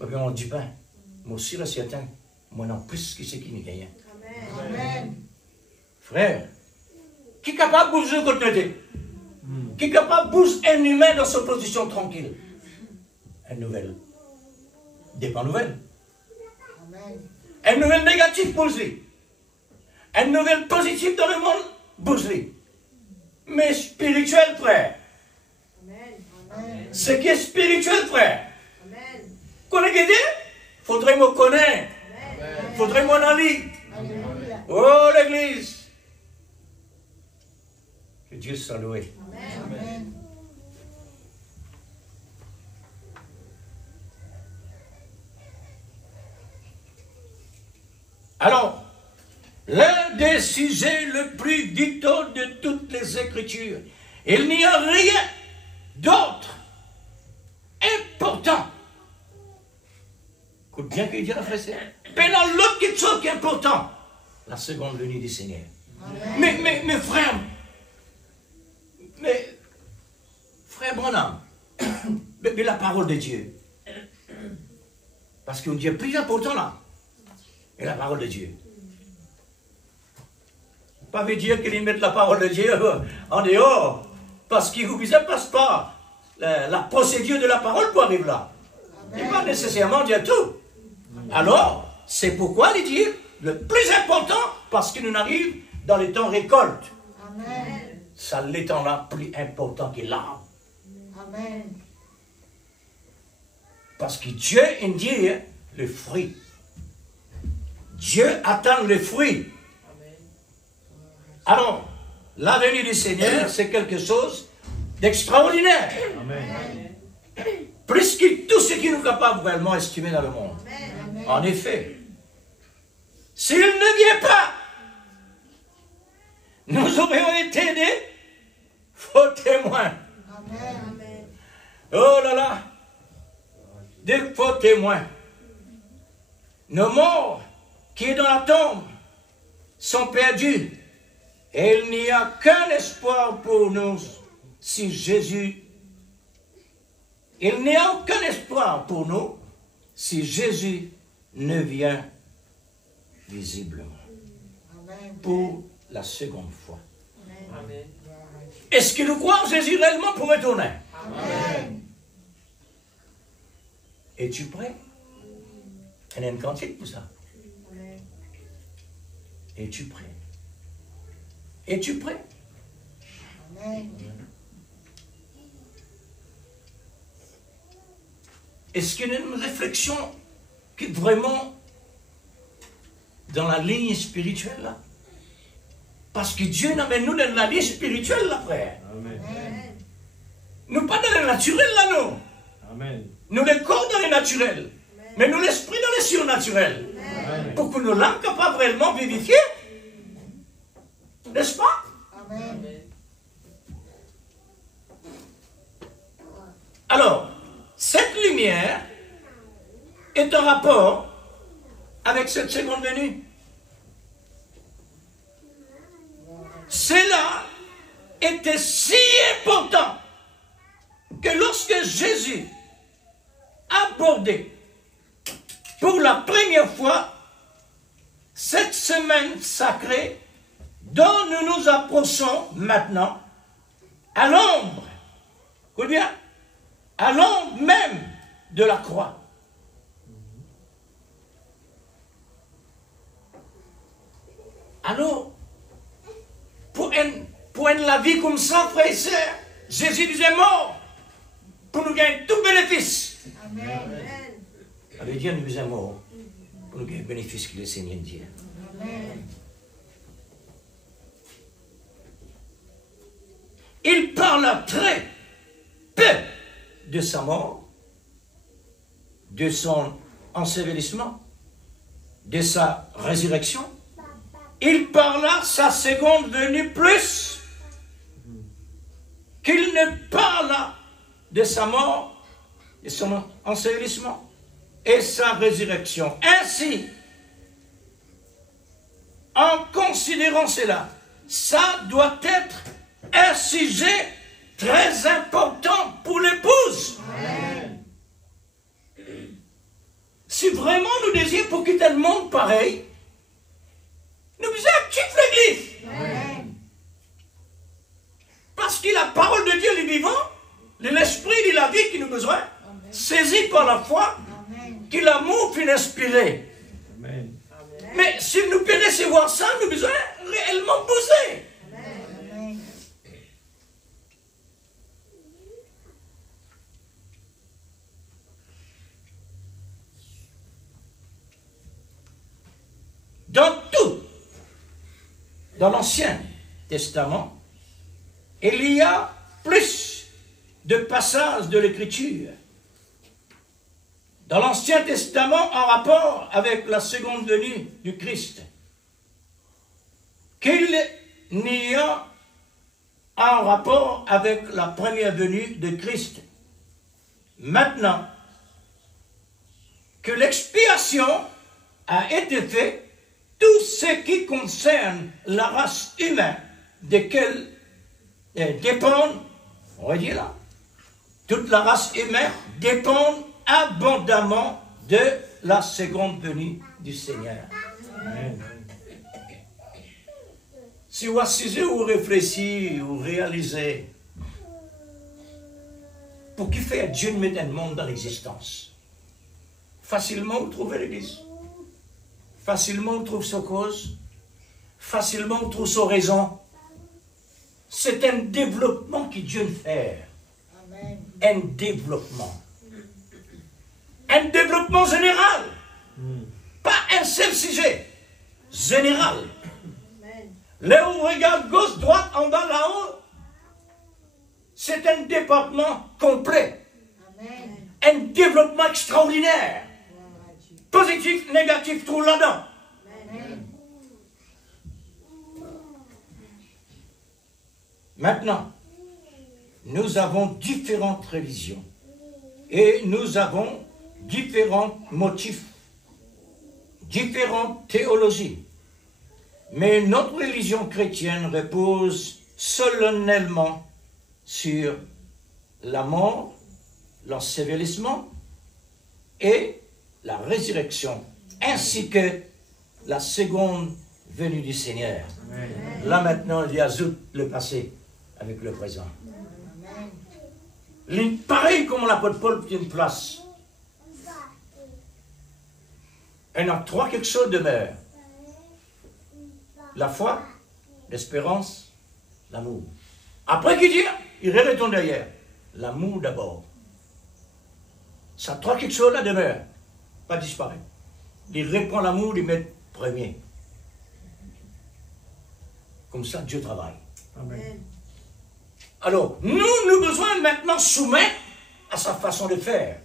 on dit pas, moi aussi le certain, moi non plus que ce qui n'est rien. Amen. Frère, qui est capable de bouger de côté? Qui est capable de bouger un humain dans sa position tranquille? Une nouvelle. Dépend nouvelle. Amen. Une nouvelle négative bouge-lui. Une nouvelle positive dans le monde bouge-lui. Mais spirituel, frère. Amen. Ce qui est spirituel, frère. Connaissez-vous? Faudrait me connaître. Faudrait m'en aller. Alléluia. Oh, l'église. Que Dieu soit loué. Amen. Alors, l'un des sujets le plus vitaux de toutes les Écritures, il n'y a rien d'autre important. Écoute bien qu'il dit la frère. Mais dans l'autre quelque chose qui est important, la seconde venue du Seigneur. Mais frère, frère Branham, mais la parole de Dieu. Parce qu'on dit plus important là. Et la parole de Dieu. Pas veut dire qu'il met la parole de Dieu en dehors, parce qu'il ne passe pas la procédure de la parole pour arriver là. Il ne va pas nécessairement dire tout. Alors, c'est pourquoi il dit le plus important, parce qu'il nous arrive dans les temps récolte. Amen. Ça l'étant là plus important que l'arbre. Amen. Parce que Dieu indique le fruit. Dieu attend le fruit. Alors, la venue du Seigneur, c'est quelque chose d'extraordinaire. Amen. Plus que tout ce qui nous est capable vraiment estimer dans le monde. Amen. En effet, s'il ne vient pas, nous aurions été des faux témoins. Amen. Oh là là, des faux témoins. Nos morts qui sont dans la tombe sont perdus. Et il n'y a qu'un espoir pour nous si Jésus. Il n'y a aucun espoir pour nous si Jésus ne vient visiblement Amen. pour la seconde fois. Amen. Est-ce que nous croyons que Jésus réellement pour retourner? Amen. Es-tu prêt? Il y a une cantique pour ça. Es-tu prêt? Es-tu prêt? Amen. Est-ce qu'il y a une réflexion qui est vraiment dans la ligne spirituelle là? Parce que Dieu nous amène nous dans la ligne spirituelle là, frère. Amen. Nous pas dans le naturel là, non. Amen. Nous le corps dans le naturel. Mais nous l'esprit dans le surnaturel. Amen. Pour que nos l'âme capable réellement vivifier. N'est-ce pas? Amen. Alors, cette lumière est en rapport avec cette seconde venue. Cela était si important que lorsque Jésus abordait pour la première fois cette semaine sacrée dont nous nous approchons maintenant à l'ombre, écoutez bien, à l'ombre même de la croix. Alors, pour la vie comme ça, frères et sœurs, Jésus disait mort pour nous gagner tout bénéfice. Amen. Alors Dieu nous est mort pour nous gagner le bénéfice que le Seigneur dit. Amen. Il parla très peu de sa mort, de son ensevelissement, de sa résurrection. Il parla sa seconde venue plus qu'il ne parla de sa mort, de son ensevelissement et sa résurrection. Ainsi, en considérant cela, ça doit être un sujet très important pour l'épouse. Amen. Si vraiment nous désirons pour quitter le monde pareil, nous devons quitter l'église. Amen. Parce que la parole de Dieu est vivant, l'esprit de la vie qui nous a besoin, saisi par la foi, Amen. que l'amour finit inspiré. Amen. Mais si nous pouvons recevoir ça, nous devons réellement bouger. Amen. Dans tout, dans l'Ancien Testament, il y a plus de passages de l'Écriture. Dans l'Ancien Testament, en rapport avec la seconde venue du Christ, qu'il n'y a en rapport avec la première venue de Christ. Maintenant que l'expiation a été faite, tout ce qui concerne la race humaine, desquelles dépendent, on va dire là, toute la race humaine dépend abondamment de la seconde venue du Seigneur. Amen. Si vous assisez ou réfléchissez ou réalisez, pour qui fait Dieu de mettre un monde dans l'existence? Facilement vous trouvez l'église. Facilement on trouve sa cause, facilement on trouve sa raison. C'est un développement que Dieu fait. Amen. Un développement. Un développement général. Pas un seul sujet. Général. Là où on regarde gauche, droite, en bas, là-haut, c'est un développement complet. Amen. Un développement extraordinaire. Positif, négatif, tout là-dedans. Amen. Maintenant, nous avons différentes religions et nous avons différents motifs, différentes théologies. Mais notre religion chrétienne repose solennellement sur la mort, l'ensevelissement et la résurrection, ainsi que la seconde venue du Seigneur. Amen. Là maintenant, il y ajoute le passé avec le présent. Amen. Pareil comme l'apôtre Paul prend une place. Il y en a trois quelque chose demeure. La foi, l'espérance, l'amour. Après qu'il dit, il retourne derrière. L'amour d'abord. Ça trois quelque chose là demeure. Pas disparaît. Il reprend l'amour, il met premier. Comme ça, Dieu travaille. Amen. Alors, nous besoin maintenant soumettre à sa façon de faire.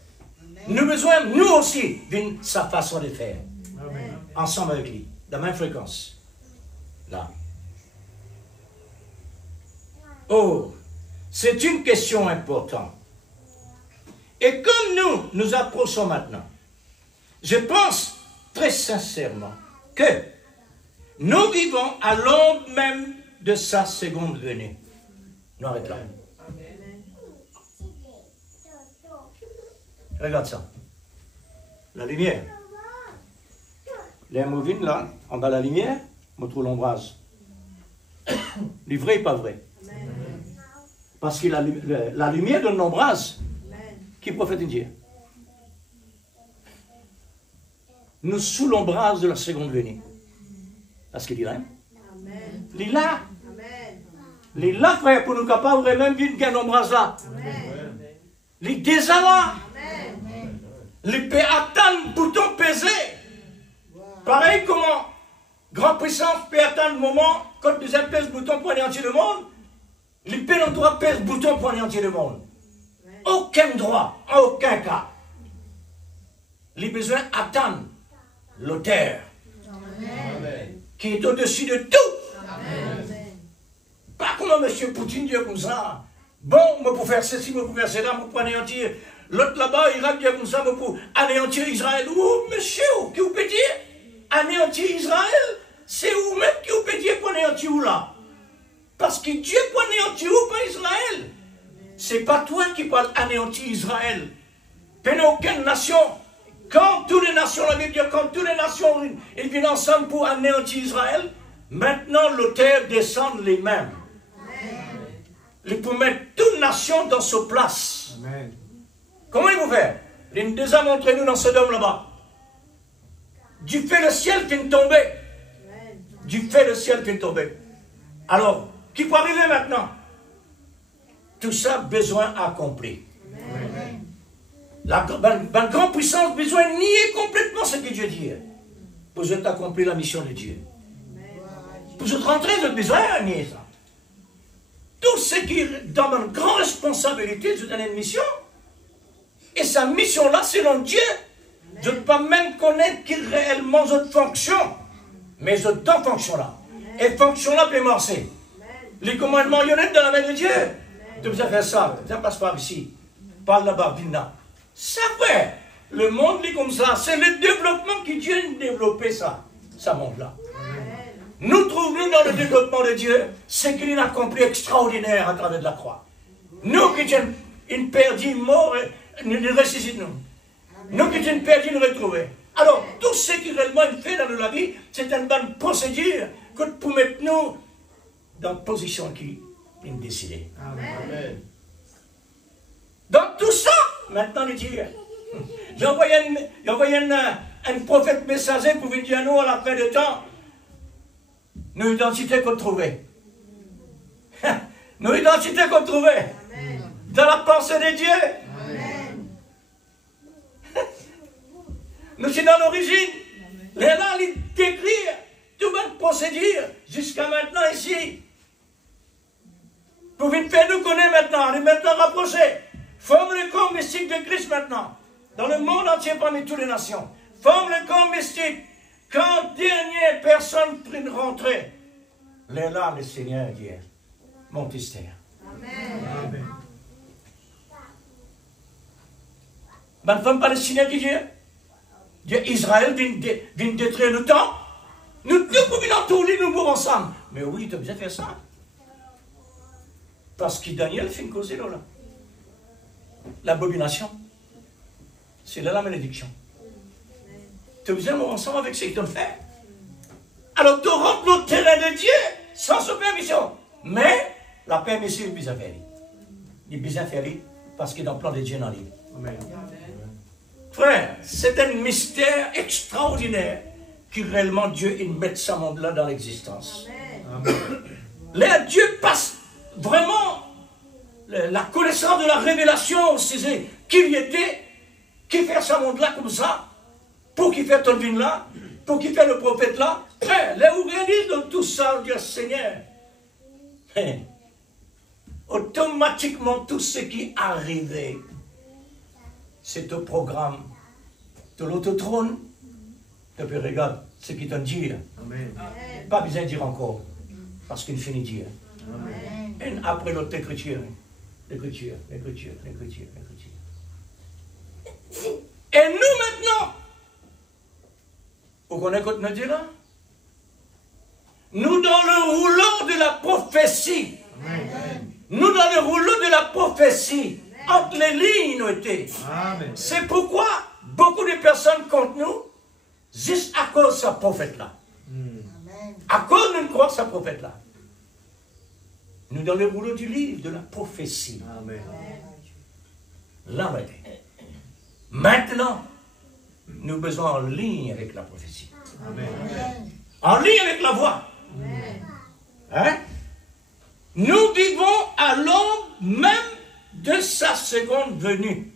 Nous besoin, nous aussi, de sa façon de faire. Amen. Ensemble avec lui, de la même fréquence. Là. Oh, c'est une question importante. Et comme nous approchons maintenant, je pense très sincèrement que nous vivons à l'ombre même de sa seconde venue. Nous arrêtons là. Regarde ça. La lumière. Les movines là, en bas de la lumière, on trouve l'ombrage. Le vrai et pas vrai. Parce que la lumière donne l'ombrage qui prophète Dieu. Nous sous l'ombrage de la seconde venue. Parce qu'il dit là. Il est là. Il est là, frère, pour nous capables de même vivre qu'un ombrage là. Il est déjà là. Il peut attendre le bouton pesé. Pareil comment grande puissance peut attendre le moment quand nous pèse le bouton pour anéantir le monde. Il peut le droit pèse le bouton pour anéantir le monde. Aucun droit, en aucun cas. Il a besoin d'attendre l'auteur qui est au-dessus de tout. Amen. Pas comme M. Poutine dit comme ça. Bon, moi pour faire ceci, moi pour faire cela, moi pour anéantir. L'autre là-bas, Irak dit comme ça, moi pour anéantir Israël. Oh, monsieur, qui vous peut dire? Anéantir Israël, c'est vous-même qui vous peut dire pour anéantir où là? Parce que Dieu peut anéantir où, pas Israël. C'est pas toi qui parles anéantir Israël. Pendant aucune nation. Quand toutes les nations, la Bible dit, quand toutes les nations ils viennent ensemble pour anéantir Israël, maintenant l'auteur descend les mêmes. Il peut mettre toute nation dans sa place. Amen. Comment il peut faire? Il nous a montré nous dans ce dôme là-bas. Du fait le ciel qui est tombé. Du fait le ciel qui est tombé. Alors, qui peut arriver maintenant? Tout ça, besoin accompli. La grande puissance, besoin de nier complètement ce que Dieu dit. Pour accomplir la mission de Dieu. Pour rentrer, vous avez besoin de nier ça. Tout ce qui est dans une grande responsabilité, je donne une mission. Et sa mission-là, selon Dieu, je ne peux pas même connaître qui réellement votre fonction. Mais je donne fonction-là. Et fonction-là peut marcher. Les commandements, il y en a dans la main de Dieu. Tu peux faire ça, ça passe par ici. Par là-bas, Vina. Ça fait. Le monde est comme ça. C'est le développement que Dieu a développé ça. Ça monte là. Nous trouvons dans le développement de Dieu ce qu'il a accompli extraordinaire à travers de la croix. Nous qui sommes une perdue mort, nous ressuscitons. Nous qui sommes perdus, nous retrouvons. Alors, tout ce qui réellement fait dans la vie, c'est une bonne procédure pour mettre nous dans la position qui est décidée. Amen. Dans tout ça, maintenant, il dit, j'ai envoyé un prophète messager pour venir à nous à la fin du temps. Nos identités qu'on trouvait. Nos identités qu'on trouvait. Dans la pensée de Dieu. Amen. Nous sommes dans l'origine. Là, il décrit toute une procédure jusqu'à maintenant ici. Pour venir faire nous connaître maintenant, nous maintenant rapprocher. Forme le corps mystique de Christ maintenant. Dans le monde entier parmi toutes les nations. Forme le corps mystique. Quand dernière personne prit rentrer, là, le Seigneur dit, mon mystère. Amen. Ma femme palestinienne qui dit, Israël vient détruire le temps. Nous tous pouvons entourner, nous mourons ensemble. Mais oui, tu as besoin de faire ça. Parce que Daniel fait une cause là. L'abomination. C'est là la malédiction. Tu as besoin de mourir ensemble avec ce qu'ils t'ont fait. Alors tu rentres dans le terrain de Dieu sans sa permission. Mais la permission est bien faire. Il est bien faire parce que dans le plan de Dieu, dans le livre. Amen. Frère, c'est un mystère extraordinaire que réellement Dieu il mette ce monde-là dans l'existence. Là, Dieu passe vraiment la connaissance de la révélation, c'est qui il était, qui fait ce monde-là comme ça, pour qui fait Tolvin là, pour qui fait le prophète là. Frère, là où réalise dans tout ça, on dit Seigneur, automatiquement tout ce qui arrivait, c'est au programme de l'autotrône. Et puis regarde ce qu'il t'a dit. Amen. Pas besoin de dire encore, parce qu'il finit de dire. Amen. Et après l'autre écriture, l'écriture. Et nous maintenant, vous connaissez ce qu'on dit là? Nous dans le rouleau de la prophétie. Amen. Nous dans le rouleau de la prophétie. Entre les lignes nous étions. Amen. C'est pourquoi beaucoup de personnes contre nous, juste à cause de ce prophète-là. À cause de nous croire ce prophète-là. Nous dans le rouleau du livre de la prophétie. Amen. Là, maintenant, nous besoin en ligne avec la prophétie. Amen. En ligne avec la voix. Hein? Nous vivons à l'ombre même de sa seconde venue.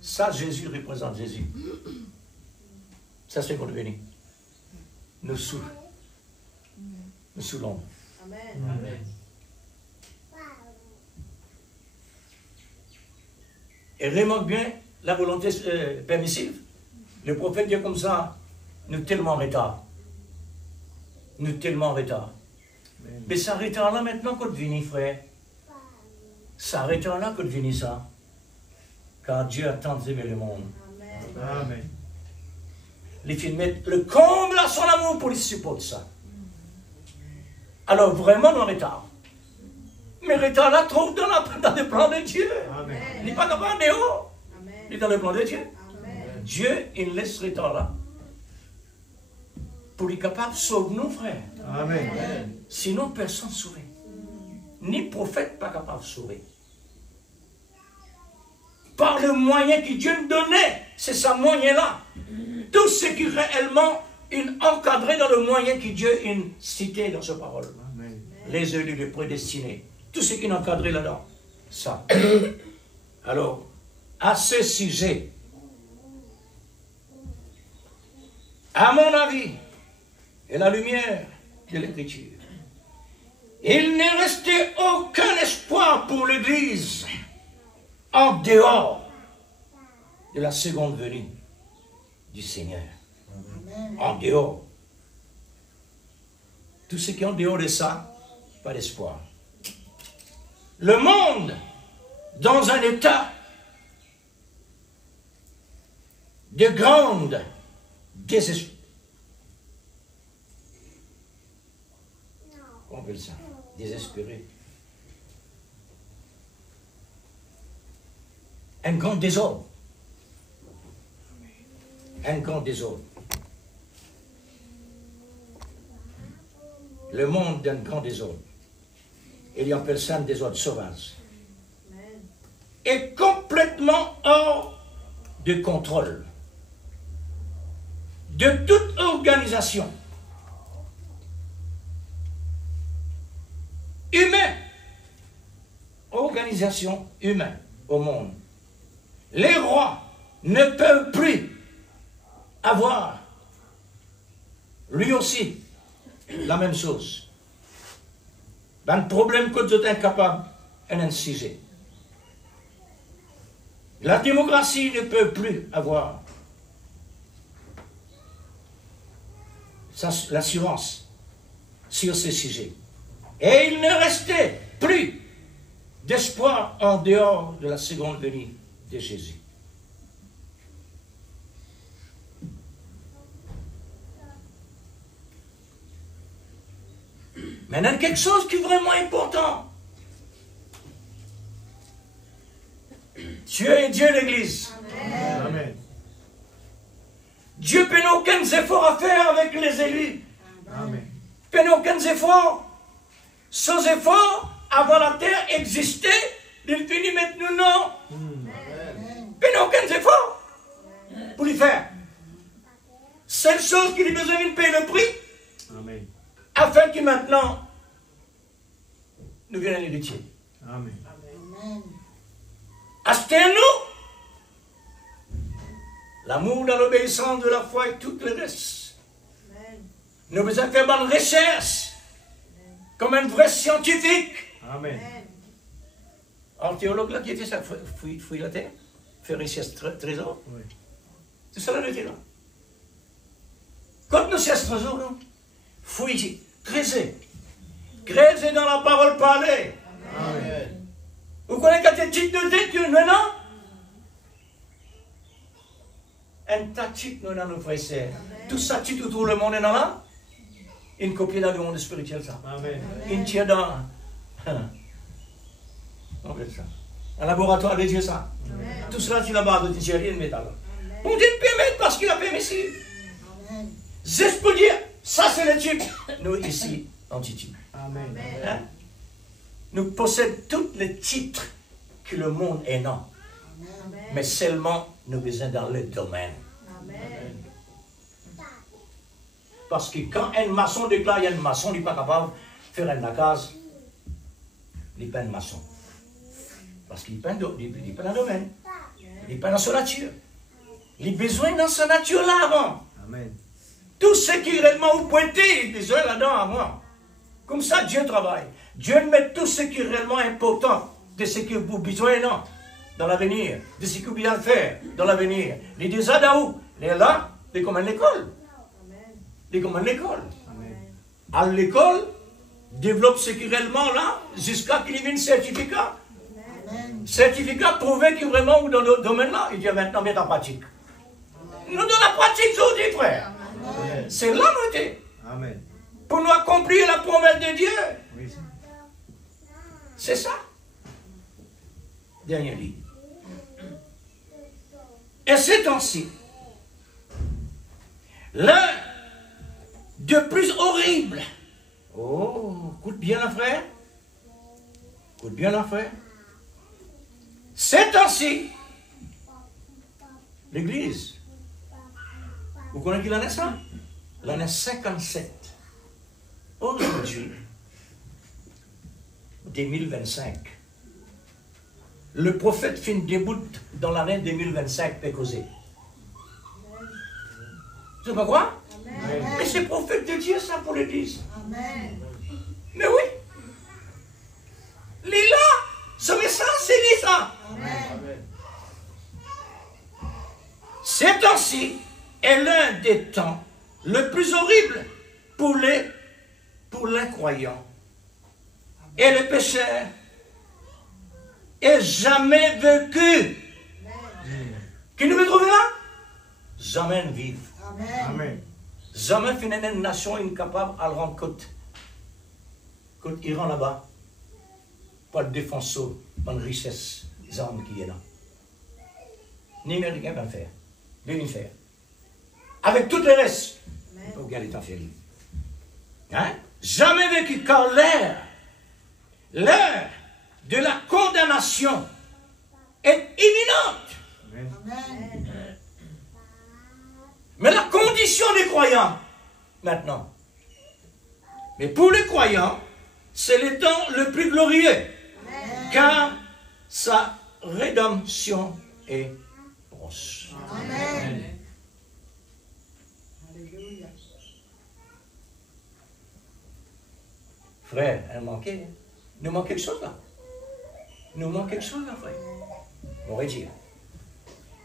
Ça, Jésus représente Jésus. Sa seconde venue. Nous sous l'ombre. Amen. Et remarque bien la volonté permissive. Le prophète dit comme ça, nous tellement en retard. Nous tellement en retard. Mais ça retard-là maintenant qu'on devine, frère. Ça retard-là qu'on devine ça. Car Dieu a tant aimé le monde. Amen. Les filles mettent le comble à son amour pour les supporter ça. Alors vraiment, nous en retard. Mais retard-là trouve dans le plan de Dieu. Amen. Il n'est pas capable de haut. Il est dans le plan de Dieu. Amen. Dieu, il laisse retard-là. Pour être capable de sauver nous, frères. Amen. Sinon, personne ne sauve. Ni prophète pas capable de sauver. Par le moyen que Dieu nous donnait, c'est ce moyen-là. Tout ce qui réellement est encadré dans le moyen que Dieu a cité dans sa parole. Amen. Les élus, les prédestinés. Tout ce qui est encadré là-dedans. Ça. Alors, à ce sujet, à mon avis, et la lumière de l'Écriture, il n'est resté aucun espoir pour l'Église en dehors de la seconde venue du Seigneur. En dehors. Tout ce qui est en dehors de ça, pas d'espoir. Le monde, dans un état de grande désespoir. Comment on appelle ça? Désespéré. Un grand désordre. Un grand désordre. Le monde d'un grand désordre. Il y appelle ça un désordre sauvage. Est complètement hors de contrôle de toute organisation humaine. Organisation humaine au monde. Les rois ne peuvent plus avoir lui aussi la même chose. Un problème que vous êtes incapable d'inciser. La démocratie ne peut plus avoir l'assurance sur ces sujets. Et il ne restait plus d'espoir en dehors de la seconde venue de Jésus. Maintenant, quelque chose qui est vraiment important. Dieu est Dieu l'Église. Amen. Dieu n'a aucun effort à faire avec les élus. Amen. Il n'a aucun effort. Sans effort, avant la terre existait, il finit maintenant non. Il n'a aucun effort. pour lui faire. Seule chose qu'il a besoin de payer le prix, Amen. afin que maintenant, nous viennent l'héritier. Amen. Achetez-nous l'amour dans l'obéissance de la foi et tout le reste. Nous besoin de faire bonne recherche, comme un vrai scientifique. Amen. Un théologue là qui était ça, fouille la terre, faire recherche trésor. Oui. C'est ça la vérité là. Quand nous cherchons trésor, non? Fouille, creuser. Creuser dans la parole parlée. Amen. Vous connaissez quand tu titres de Dieu maintenant? Un tas de titres nous dans nos frères et sœurs. Tout ça, titre autour le monde est dans là. Une copie dans le monde spirituel, ça. Amen. Une tient dans. On fait ça. Un laboratoire de Dieu, ça. Tout cela, c'est la base de Dieu, rien de métal. On dit le permettre parce qu'il a permis ici. Juste pour dire, ça c'est le type. Nous ici, anti-type. Amen. Hein? Nous possédons tous les titres que le monde est non. Mais seulement nous besoin dans le domaine. Parce que quand un maçon déclare qu'il y a un maçon, il n'est pas capable de faire un case, il n'est pas un maçon. Parce qu'il n'est pas dans le domaine. Il n'est pas dans sa nature. Il a besoin dans sa nature là avant. Amen. Tout ce qui est réellement vous pointez, il a besoin là-dedans avant. Comme ça, Dieu travaille. Dieu met tout ce qui est réellement important de ce que vous avez besoin non, dans l'avenir, de ce que vous bien faire dans l'avenir. Les deux Adaou, il est là, il est comme à l'école. Il est comme à l'école. À l'école, développe ce qui est réellement là, jusqu'à qu'il y ait un certificat. Certificat prouvé que vraiment, dans le domaine là, il dit maintenant, mets en pratique. Nous, dans la pratique, aujourd'hui, frère. C'est là nous sommes. Amen. Pour nous accomplir la promesse de Dieu. Oui. C'est ça. Dernier livre. Et c'est ainsi. L'un de plus horrible. Oh, écoute bien la frère. Écoute bien la frère. C'est ainsi. L'Église. Vous connaissez qui l'année ça? L'année 57. Aujourd'hui, 2025. Le prophète fin début dans l'année 2025 peut causer. Tu sais pas quoi? Amen. Mais c'est prophète de Dieu ça pour l'Église. Amen. Mais oui. Lila, ce message c'est dit ça. Amen. C'est ainsi est l'un des temps le plus horrible pour l'incroyant et le pécheur et jamais vécu. Qui nous veut trouver là? Jamais vivre. Amen. Amen. Jamais finir une nation incapable à le rendre compte. Quand Iran là-bas, pas de défenseur, pas de richesse, des armes qui est là. Ni Américain va le faire. Ni le faire. Avec tout le reste, il faut garder ta félie. Hein? Jamais vécu, car l'heure de la condamnation est imminente. Amen. Amen. Mais la condition des croyants, maintenant. Mais pour les croyants, c'est le temps le plus glorieux, car sa rédemption est proche. Amen. Alléluia. Frère, elle manquait. Nous manque quelque chose là. Nous manque quelque chose là, frère. On va dire.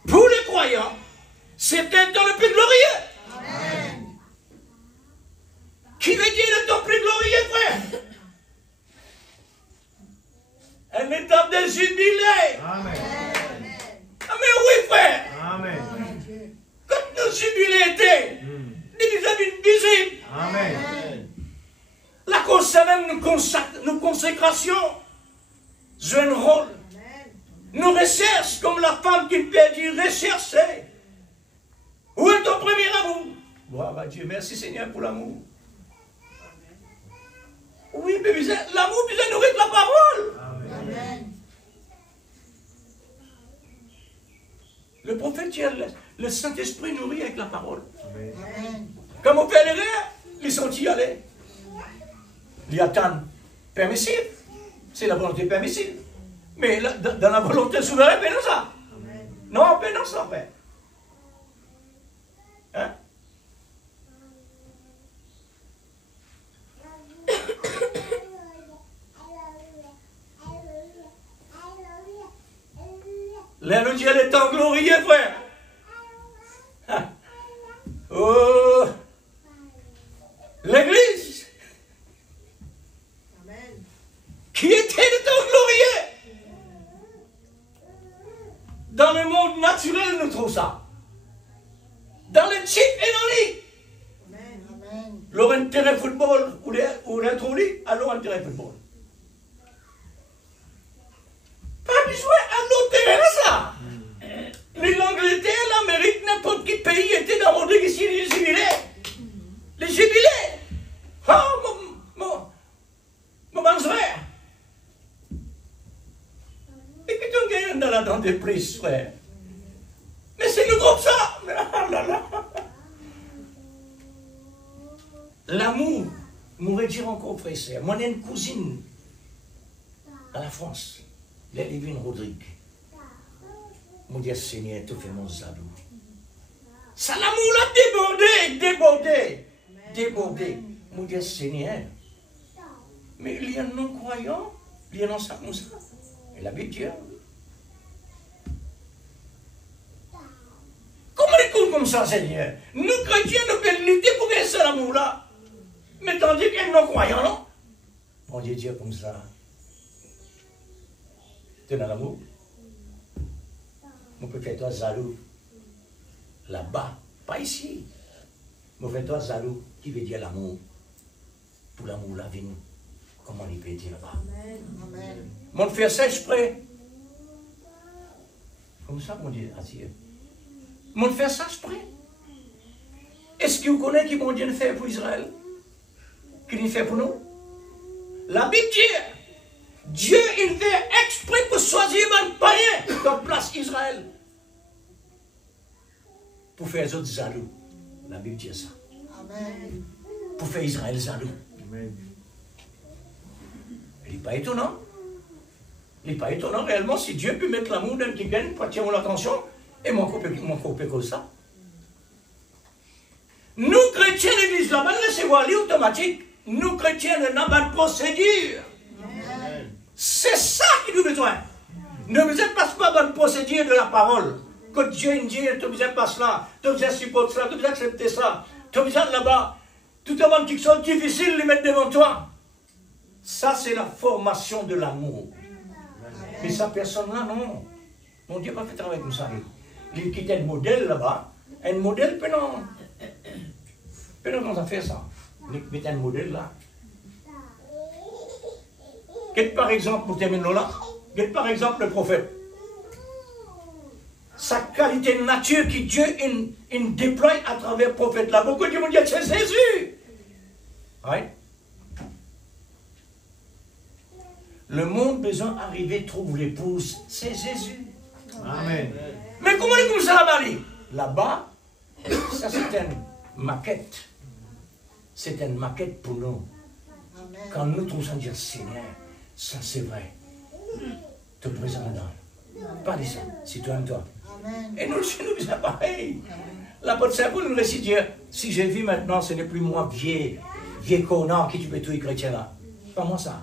Pour les croyants, c'est un temps le plus glorieux. Amen. Qui veut dire le temps plus glorieux, frère? Un état de jubilé. Amen. Ah mais oui, frère. Amen. Quand nos jubilés étaient, des vis-à-vis visibles, Amen. la cause même nos consécrations jouent un rôle. Nos recherches, comme la femme qui peut dire rechercher. Où est ton premier amour? Gloire à Dieu, merci Seigneur pour l'amour. Oui, mais l'amour besoin nourrir la parole. Amen. Le prophète, le Saint-Esprit nourrit avec la parole. Amen. Comme on fait les rêves, ils sont y allés. Ils attendent permissible. C'est la volonté permissible. Mais dans la volonté souveraine, ben non ça. Non, ben non ça, ben. Hein? Là, nous Dieu est en glorieux, frère. Ah. Oh, l'Église, qui était le temps glorieux. Dans le monde naturel, nous trouvons ça. Dans le chip et dans le lit. Leur intérêt football, ou l'intro-lit, alors intérêt football. Pas besoin à l'autre ça. L'Angleterre, l'Amérique, n'importe quel pays était dans mon ici, les jubilés. Les jubilés. Oh, mon frère. Et que tu gagnes dans la dent des prises, frère. Mais c'est nous comme ça. L'amour, m'aurait dit encore, frère et sœur. Moi, j'ai une cousine à la France, la Livine Rodrigue. Mon Dieu Seigneur, tout fait mon zadou. Ça l'amour l'a débordé. Mon Dieu Seigneur. Mais il y a un non-croyant, il y a un ça comme ça. Il habite Dieu. Comment il coule comme ça, Seigneur? Nous, chrétiens, nous devons lutter pour qu'il y ait ce amour-là. Mais tandis qu'il y a un non-croyant, non? Mon Dieu comme ça. Tu es dans l'amour? On peut faire toi zalou là-bas, pas ici. On fait toi zalou qui veut dire l'amour. Pour l'amour, la vie, comment il peut dire là-bas? Amen. Mon frère sèche prêt. Comme ça, mon Dieu, Dieu. Mon frère sèche prêt. Est-ce que vous connaissez qui mon Dieu fait pour Israël? Qu'il fait pour nous? La Bible dit. Dieu, il fait exprès pour choisir un païen comme place Israël. Pour faire les autres zalou. La Bible dit ça. Amen. Pour faire Israël zalou. Amen. Il n'est pas étonnant. Il n'est pas étonnant réellement si Dieu peut mettre l'amour d'un qui gagne pour attirer l'attention et mon coupé comme ça. Nous, chrétiens, l'église là-bas, laissez-vous aller automatique. Nous, chrétiens, nous n'avons pas de procédure. C'est ça qui nous besoin. Ne vous passe pas dans le procédure de la parole. Que Dieu dit, tu besoin passer là, tu besoin supporter ça, tu besoin accepter ça, tu besoin là-bas. Tout avant qu'ils sont difficiles de les mettre devant toi. Ça, c'est la formation de l'amour. Mais sa personne-là, non. Mon Dieu va faire travailler comme ça. Il quitte un modèle là-bas. Un modèle, pendant qu'on a fait ça. Il met un modèle là. Quel par exemple, pour terminer là, quel par exemple le prophète. Sa qualité de nature qui Dieu il déploie à travers le prophète là. Beaucoup de monde disent c'est Jésus. Oui. Le monde besoin d'arriver trouve l'épouse, c'est Jésus. Amen. Mais comment est-ce que ça là-bas? Là-bas, ça c'est une maquette. C'est une maquette pour nous. Amen. Quand nous trouvons dire Seigneur, ça c'est vrai. Te présente dedans. Pas de ça, c'est toi et toi. Amen. Et nous, chez nous, c'est pareil. L'apôtre Saint Paul nous récite dire, si j'ai vu maintenant, ce n'est plus moi, vieux connard qui tu peux tuer chrétien là. Pas moi ça.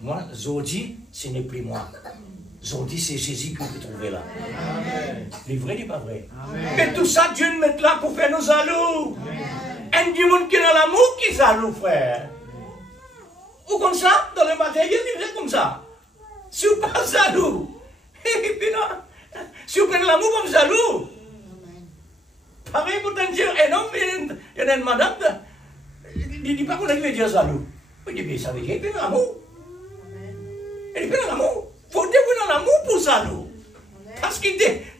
Moi, Zodi, ce n'est plus moi. Zodi, c'est Jésus que vous trouvez là. Amen. Les vrais, n'est pas vrai. Amen. Mais tout ça, Dieu nous met là pour faire nos jaloux. Un du monde qui est dans l'amour qui est jaloux, frère. Ou comme ça, dans le matériel, il est comme ça. Si vous pas jaloux, si vous prenez l'amour comme jaloux, pareil pour te dire, un homme, il y a une madame, il ne dit pas qu'on veut dire jaloux. Il dit, mais ça veut dire qu'il fait l'amour. Il fait l'amour. Il faut dire qu'on a l'amour pour jaloux. Parce que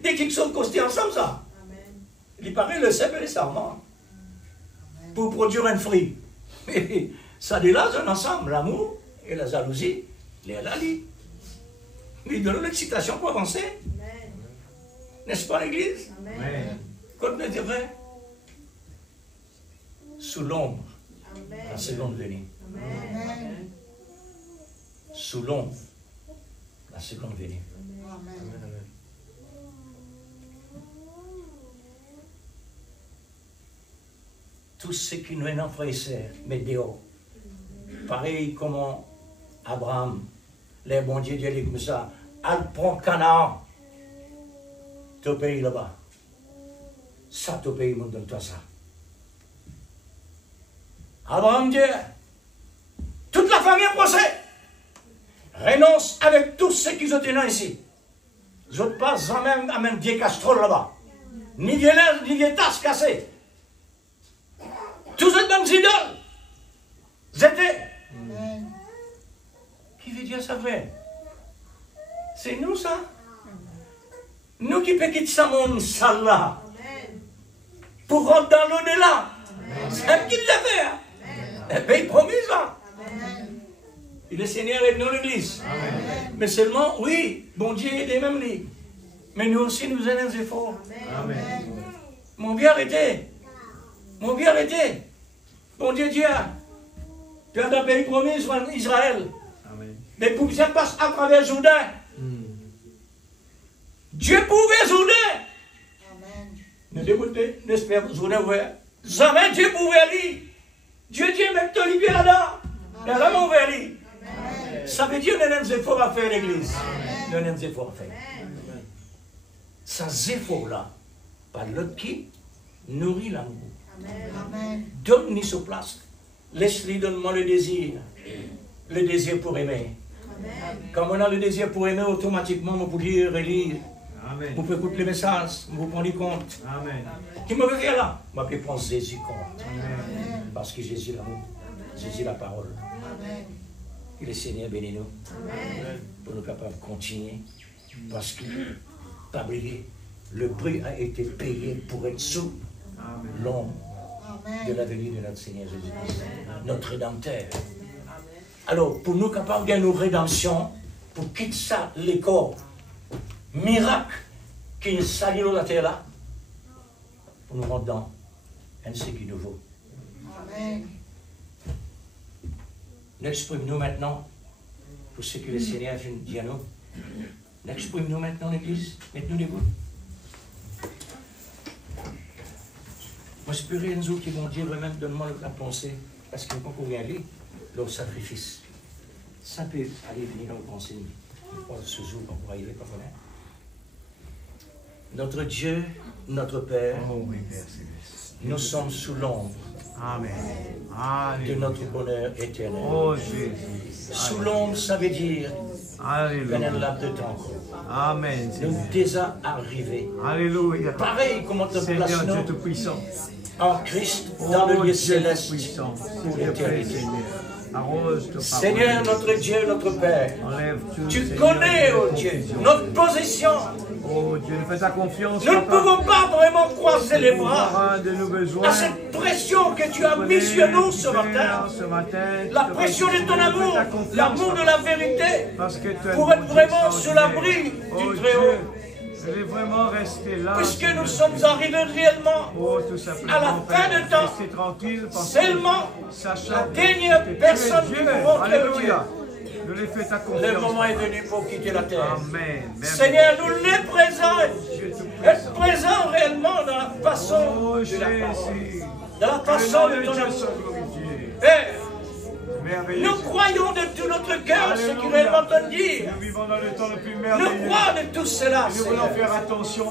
dès qu'ils sont costés ensemble, ça. Il paraît le sève et le serment. Pour produire un fruit. Ça dit là, c'est un ensemble, l'amour et la jalousie, les là, il donne l'excitation pour avancer. N'est-ce pas l'église? Amen. Quand on est vrai, sous l'ombre, la seconde venue. Sous l'ombre, la seconde venue. Tous ceux qui nous ont frères et sœurs, mais dehors, pareil comme Abraham, les bons dieux Dieu dit comme ça, elle prend Canaan, ton pays là-bas. Ça, ton pays, me donne-toi ça. Abraham dit, toute la famille est procès. Renonce avec tous ceux qui sont tenus ici. Je ne pas jamais à même des casseroles là-bas. Ni des lèvres, ni des tasses cassées. Tous ces mêmes idoles. C'était. Qui veut dire ça vrai? C'est nous ça. Nous qui peut quitter ce monde sale là. Pour rentrer dans l'au-delà. C'est un qui l'a fait. Un pays promis là. Et le Seigneur est dans l'église. Mais seulement, oui, bon Dieu est des mêmes lits. Mais nous aussi, nous avons des efforts. Amen. Mon bien arrêté. Mon bien arrêté. Bon Dieu, Dieu. Tu as un pays promis, Israël. Amen. Mais pour que ça passe à travers Jourdain. Dieu pouvait Jourdain. Ne dégoûtez, n'espère Jourdain ouvert. Jamais Dieu pouvait aller. Dieu dit, mets ton libier là-dedans. Il a jamais ouvert lui. Ça veut dire qu'on a des efforts à faire l'église. On a des efforts à faire. Ces efforts-là, par l'autre qui nourrit l'amour. Donne-lui sur place. Laisse-lui, donne-moi le désir. Le désir pour aimer. Quand on a le désir pour aimer, automatiquement, on peut lire, relire. Amen. On peut écouter les messages, on peut prendre compte. Amen. Qui me veut faire là? On peut prendre Jésus compte. Amen. Parce que Jésus l'amour. Jésus la parole. Que le Seigneur bénisse nous. Pour nous capables de continuer. Parce que, pas oublier, le prix a été payé pour être sous l'ombre de la venue de notre Seigneur Jésus-Christ. Notre Rédempteur. Alors, pour nous capables de gagner nos rédemptions, pour quitter ça, les corps, miracle qui nous salit dans la terre là, pour nous rendre dans un sécu nouveau. Amen. N'exprime-nous maintenant, pour ce que le Seigneur a fait dire à nous. N'exprime-nous maintenant, l'Église. Mettez-nous debout. Moi, j'espère que nous qui vont dire eux-mêmes, donne-moi la pensée, parce qu'ils n'ont pas pour aller, leur sacrifice. Ça peut aller venir dans le conseil. Ce jour, on pourra y aller, pas vraiment. Notre Dieu, notre Père, Oh oui, Père Céleste. nous sommes sous l'ombre Amen. de Alléluia. notre bonheur éternel. Oh Jésus. Sous l'ombre, ça veut dire qu'on a Alléluia. un laps de temps. Amen. Nous Seigneur. déjà arrivés. Alléluia. Pareil comme on te Seigneur place Dieu nous Tout-Puissant. en Christ dans le Oh lieu Dieu céleste Tout-Puissant. pour S'il te plaît, l'éternité. Seigneur. Arrose ta parole. Seigneur, notre Dieu, notre Père, Enlève tout, tu Seigneur, connais, oh toute Dieu, confusion. notre position. Oh Dieu, nous fais ta confiance. Nous ne papa. pouvons pas vraiment croiser les bras Pourvoiras de nos besoins. à cette pression que tu as mise sur nous ce matin. Ce matin, La pression de ton amour, l'amour de la vérité, parce que tu es pour bon être Dieu vraiment sans sous Dieu. l'abri Oh du Dieu, Très-Haut. je vais vraiment rester là. Puisque Seigneur. nous sommes arrivés réellement Oh, tout simplement, à la fin Père, de temps, rester tranquille, parce que seulement sachant la que dernière tu es personne qui Dieu. nous montre le Dieu. Alléluia. Nous lui fais ta confiance. Le moment est venu pour quitter la terre. Amen. Merci. Seigneur, nous les présents, Dieu être Tout-Puissant. présents réellement dans la façon Oh de la parole, Jésus. dans la Que le façon nom de de ton Dieu amour. soit glorifié. Père, Merveilleux. nous croyons de tout notre cœur ce Alléluia. qu'il est entendu dire. Nous vivons dans le temps le plus Nous merveilleux. croyons de tout cela, Nous voulons Seigneur. faire attention.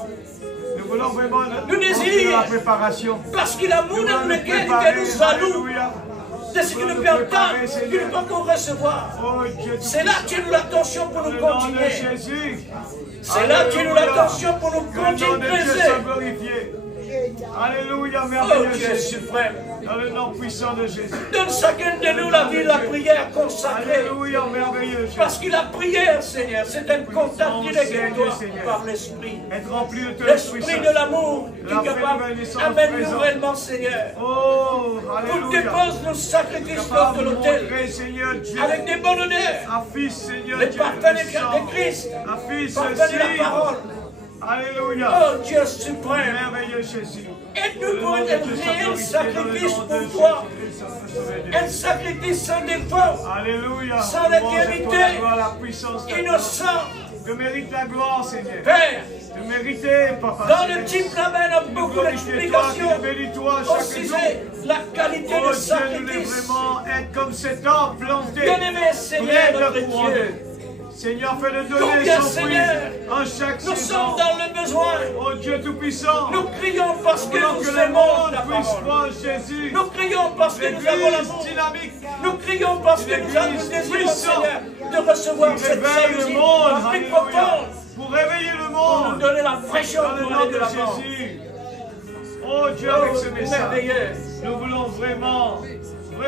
Nous voulons vraiment Nous désirons. la préparation. Parce qu'il a mon Nous voulons amour nous que préparer. nous allons, Alléluia. de ce que nous peut entendre, que nous pouvons recevoir. Oh Dieu C'est là que nous l'attention pour Dans nous le nom de continuer. Jésus. C'est là que nous l'attention pour nous Que le nom continuer de de Dieu soit creuser. glorifié. Alléluia, Oh merveilleux Dieu Jésus. suprême, Dans le nom puissant de Jésus. donne chacun de nous la vie, la prière consacrée. Alléluia, merveilleux Jésus. Parce que la prière, Seigneur, c'est un contact direct avec toi par l'Esprit. Être rempli de ton L'Esprit puissance. de l'amour qui est capable d'amener réellement, Seigneur. Oh, Pour alléluia. dépose nos sacrifices lors Capable de de l'autel montrer, Seigneur Dieu, avec des bonnes odeurs, un fils, Seigneur les Dieu, parfums le sang. de Christ, Un fils, parfums de la aussi. parole. Alléluia. Oh Dieu suprême, Merveilleux Jésus. aide-nous pour être un réel sacrifice pour toi. Un sacrifice sans défaut, Alléluia. sans Louange à infirmité, toi, la gloire, la puissance de ta innocent. Tu mérites la gloire, Seigneur. Père, Tu mérites, Papa. dans le type là-bas, on a beaucoup d'explications. Bénis-toi Au chaque jour. sujet de la qualité Oh de Dieu, nous voulons sacrifice. vraiment être comme cet arbre planté. Bien-aimé Seigneur, Près notre de couronne. Dieu, Seigneur, fais-le donner Combien, son fruit Seigneur, en chaque nous saison. sommes dans le besoin. Oh Dieu Tout-Puissant, Nous prions parce que voulons nous que le aimons monde ta puisse parole. voir Jésus. Nous prions parce que nous avons L'église l'amour. dynamique Nous prions parce que nous avons L'église le désir, puissante Seieur, de recevoir qui cette réveille le jalousie monde. en plus Alléluia. profonde Pour réveiller le pour nous monde. donner la fraîcheur Dans le pour nom aller de de l'avant. Jésus. Oh Dieu, avec ce message, Merveilleux. nous voulons vraiment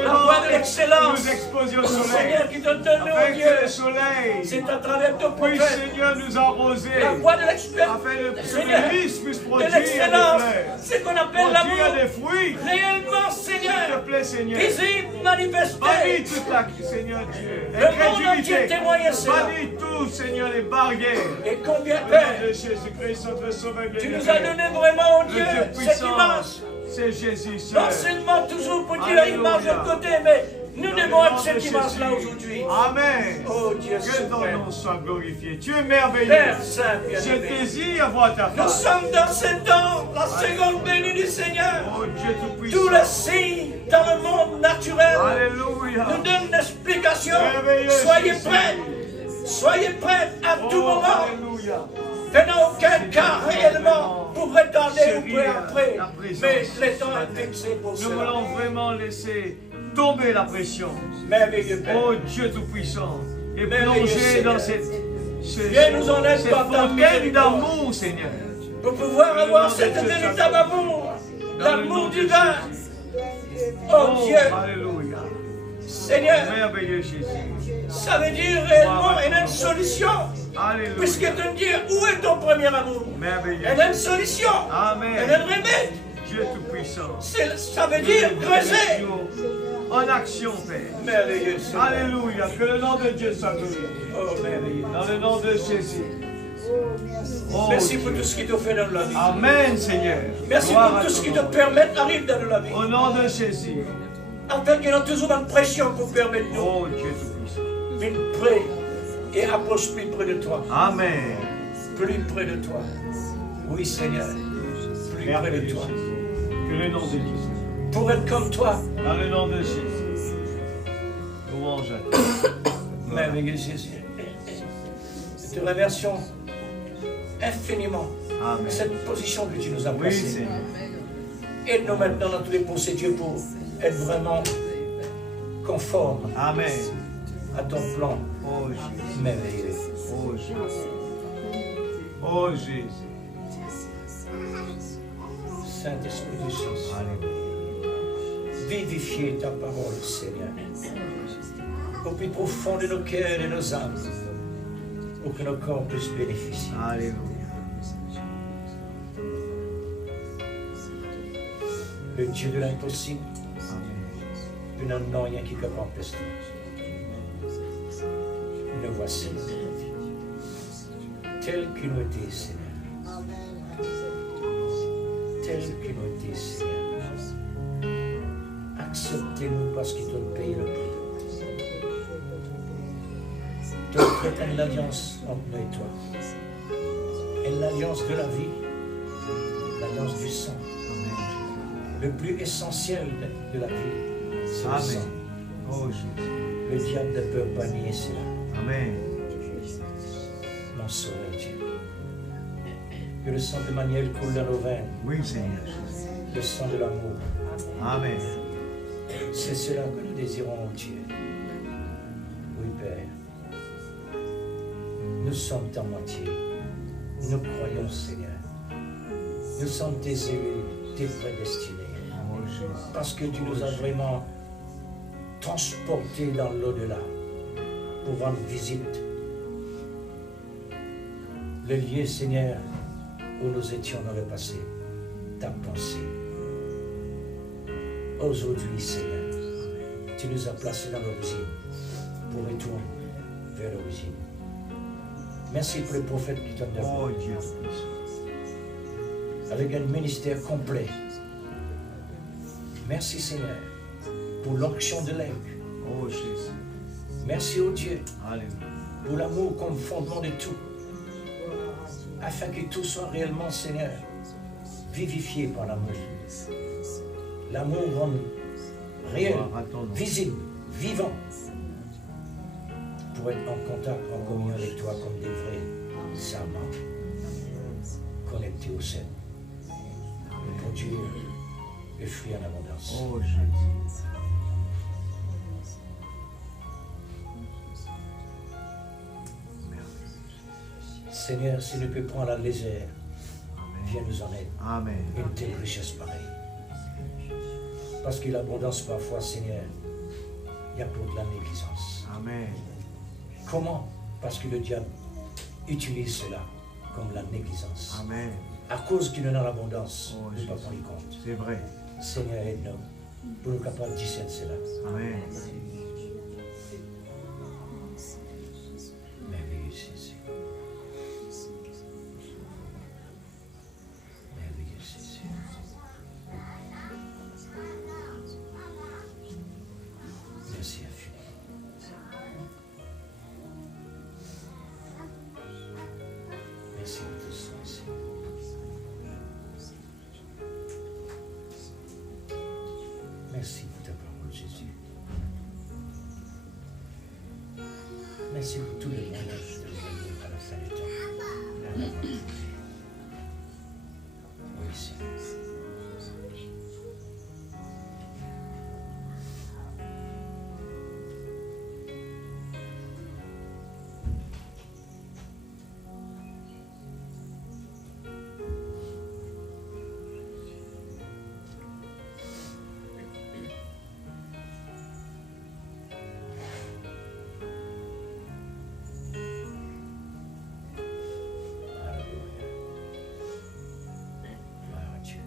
La voie de l'excellence, nous exposer au soleil. Seigneur, qui te donne, Afin oh que Dieu, le soleil c'est à travers ton puisse, prophète. Seigneur, nous arroser. La voie de l'expérience, Afin que Seigneur, l'église puisse de produire des l'excellence, fleurs. c'est qu'on appelle Produire l'amour. des fruits. Réellement, S'il te Seigneur, plaît, Seigneur. visible, manifesté. Bannis toute la, Seigneur Dieu, Le monde entier incrédulité. témoigne cela. Bannis tout, Seigneur, les barrières. Et combien, Au nom Père, de Jésus-Christ, notre Sauveur tu bien-aimé. nous as donné vraiment, oh Le Dieu, Dieu cette puissant, image. c'est Jésus seul. Non seulement toujours pour dire Alléluia. l'image de côté, mais nous Dans le devons nom être de cette Jésus. image-là aujourd'hui. Amen. Oh Dieu Que ton suprême. nom soit glorifié. Tu es merveilleux. Père Saint, Je bien-aimé. désire voir ta Nous face. sommes dans ce temps, la seconde bénie du Seigneur. Oh Dieu Tout-Puissant. Tous les signes dans le monde naturel Alléluia. nous donnent l'explication. Merveilleux Soyez Jésus. prêts. Soyez prêts à tout Oh, moment. Alléluia. Je n'ai aucun cas réellement pour retarder ou Chérie, peu après. la présence. Mais le temps est fixé pour Nous cela. voulons vraiment laisser tomber la pression. Merveilleux Père. Oh Dieu Tout-Puissant. Et Merveilleux plonger Seigneur. dans cette Viens nous en aide cette par ta fontaine miséricorde. d'amour, Seigneur. Pour pouvoir Dans le avoir nom de cet Jésus. véritable amour. Dans le nom L'amour de divin. Jésus. Oh Dieu, Alléluia. Seigneur, Merveilleux Jésus. ça veut dire réellement il y a une solution. Alléluia. Puisque tu me dis, où est ton premier amour? Merveilleux. Elle a une solution. Amen. Elle a un remède. Dieu Tout-Puissant. Ça veut dire creuser. En action, Père. Merveilleux Seigneur. Alléluia. Que le nom de Dieu soit glorifié. Oh merveilleux. Dans le nom de Jésus. Oh, Merci pour Dieu. tout ce qui te fait dans la vie. Amen, Seigneur. Merci Gloire pour à tout ton ce qui te nom. permet d'arriver dans la vie. Au nom de Jésus. Afin qu'il y ait toujours une pression pour permettre nous Oh Dieu Tout-Puissant. d'être près et approche plus près de toi. Amen. Plus près de toi. Oui Seigneur. Plus près de Merveilleux toi. Jésus. Que le nom de Jésus. Pour être comme toi. Dans le nom de Jésus. Louange à toi. Merveilleux Jésus. Nous te remercions infiniment Amen. de cette position que tu nous as Oui, placée. Seigneur. Aide-nous maintenant dans tous les procédures pour être vraiment conforme Amen. à ton plan Oh Jésus. merveilleux. Oh Jésus. Oh Jésus. Saint-Esprit de Jésus, Alléluia. vivifiez ta parole, Seigneur, au plus profond de nos cœurs et de nos âmes, pour que nos corps puissent bénéficier. Alléluia. Le Dieu de l'impossible, Amen. il n'y a rien qui est capable de cela. Nous voici, tel qu'il nous dit, Seigneur. Tel qu'il nous dit, Seigneur. Acceptez-nous parce qu'il t'a payé le prix. Tu as fait une alliance entre nous et toi. Et l'alliance de la vie, l'alliance du sang. Le plus essentiel de la vie, c'est le Amen. sang. Oh Jésus. Le diable ne peut pas nier cela. Amen. Mon sauveur Dieu. Que le sang de Manuel coule dans nos veines, Oui, Seigneur. le sang de l'amour. Amen. C'est cela que nous désirons, Dieu. Oui, Père. Nous sommes ta moitié. Nous croyons, Seigneur. Nous sommes tes élus, tes prédestinés. Oh Jésus. Parce que tu nous as vraiment transportés dans l'au-delà pour rendre visite. Le lieu, Seigneur, où nous étions dans le passé, ta pensée. Aujourd'hui, Seigneur, tu nous as placés dans l'origine pour retourner vers l'origine. Merci pour les prophètes qui t'ont donné. Oh Dieu. avec un ministère complet. Merci Seigneur pour l'onction de l'aigle. Oh Jésus. Merci au Dieu Alléluia. pour l'amour comme fondement de tout, afin que tout soit réellement, Seigneur, vivifié par l'amour. L'amour rend réel, Gloire à ton nom. visible, vivant, pour être en contact, en communion avec toi comme des vrais serments, connectés au ciel, et produire le fruit en abondance. Oh Jésus. Seigneur, si nous pouvons prendre la légère, viens nous en aide. Amen. Une telle richesse pareille. Parce que l'abondance parfois, Seigneur, il y a pour de la négligence. Amen. Comment? Parce que le diable utilise cela comme la négligence. Amen. À cause qu'il est dans l'abondance, Oh, nous ne pas Jésus. prendre compte. C'est vrai. Seigneur, aide-nous pour nous capables de discerner cela. Amen. Merveilleux Jésus. Merveilleux Jésus. Merci infiniment. Merci pour tout ça, Seigneur. Merci pour ta parole, Jésus. Merci pour tous les moyens de revenir à la fin du temps. Oui, Seigneur. Alléluia. Gloire à Dieu.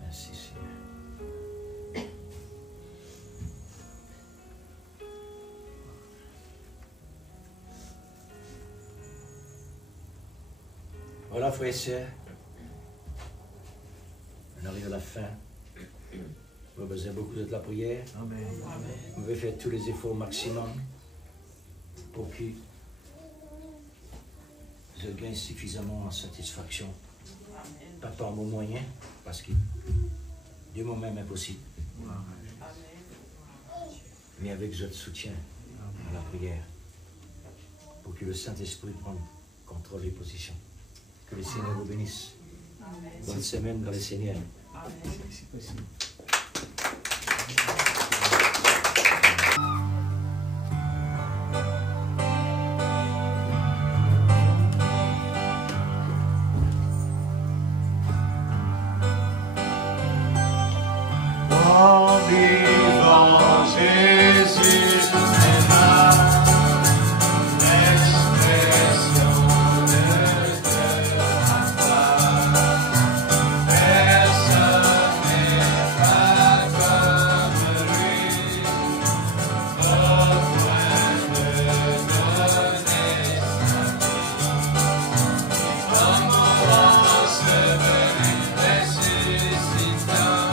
Merci, Seigneur. Voilà, frères et sœurs, on arrive à la fin. Vous avez besoin beaucoup de la prière. Amen. Vous pouvez faire tous les efforts au maximum pour que je gagne suffisamment en satisfaction. Pas par mon moyen, parce que de moi-même impossible, mais avec votre soutien à la prière, pour que le Saint-Esprit prenne contrôle des positions. Que le Seigneur vous bénisse. Bonne semaine dans le Seigneur. Si possible. Oh, vivant Jésus, est ma expression de ta part. Personne n'est pas comme lui, au point de donner sa vie. Comme enseveli, ressuscitant,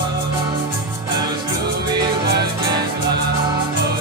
un jour il reviendra.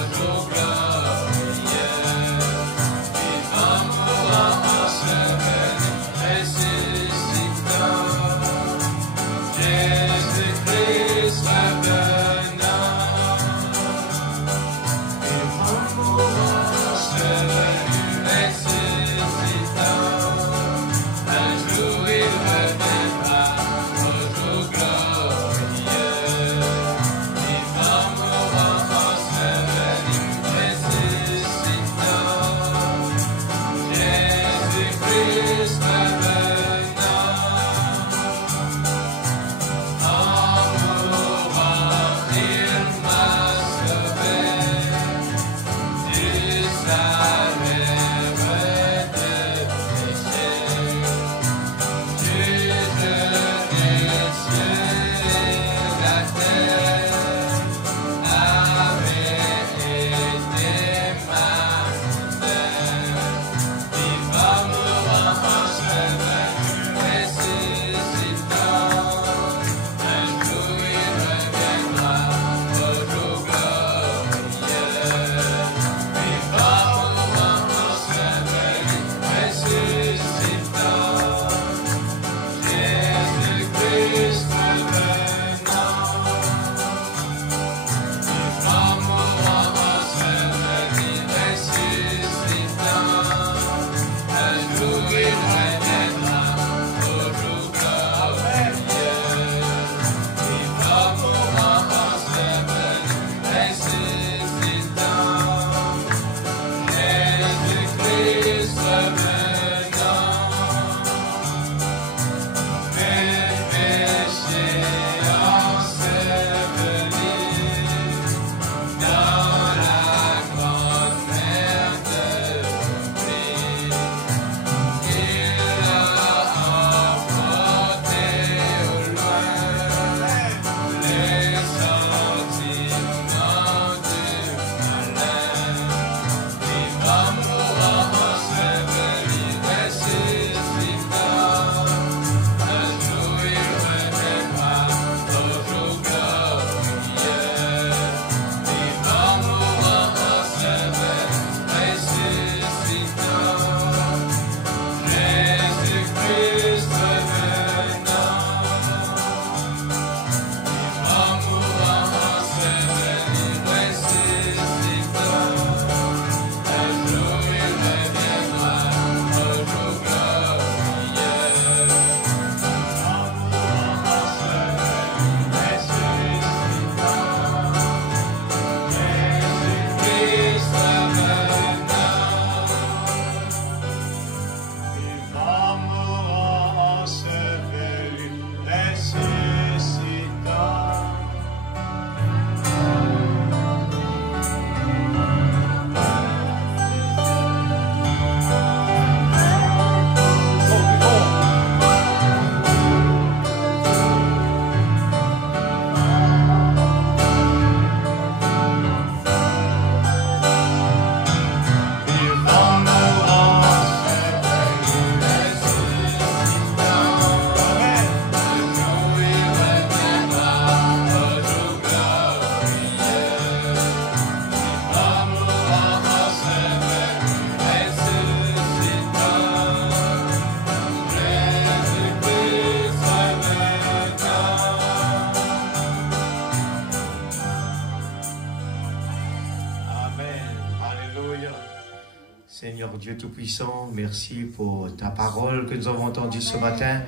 Seigneur Dieu Tout-Puissant, merci pour ta parole que nous avons entendue ce matin.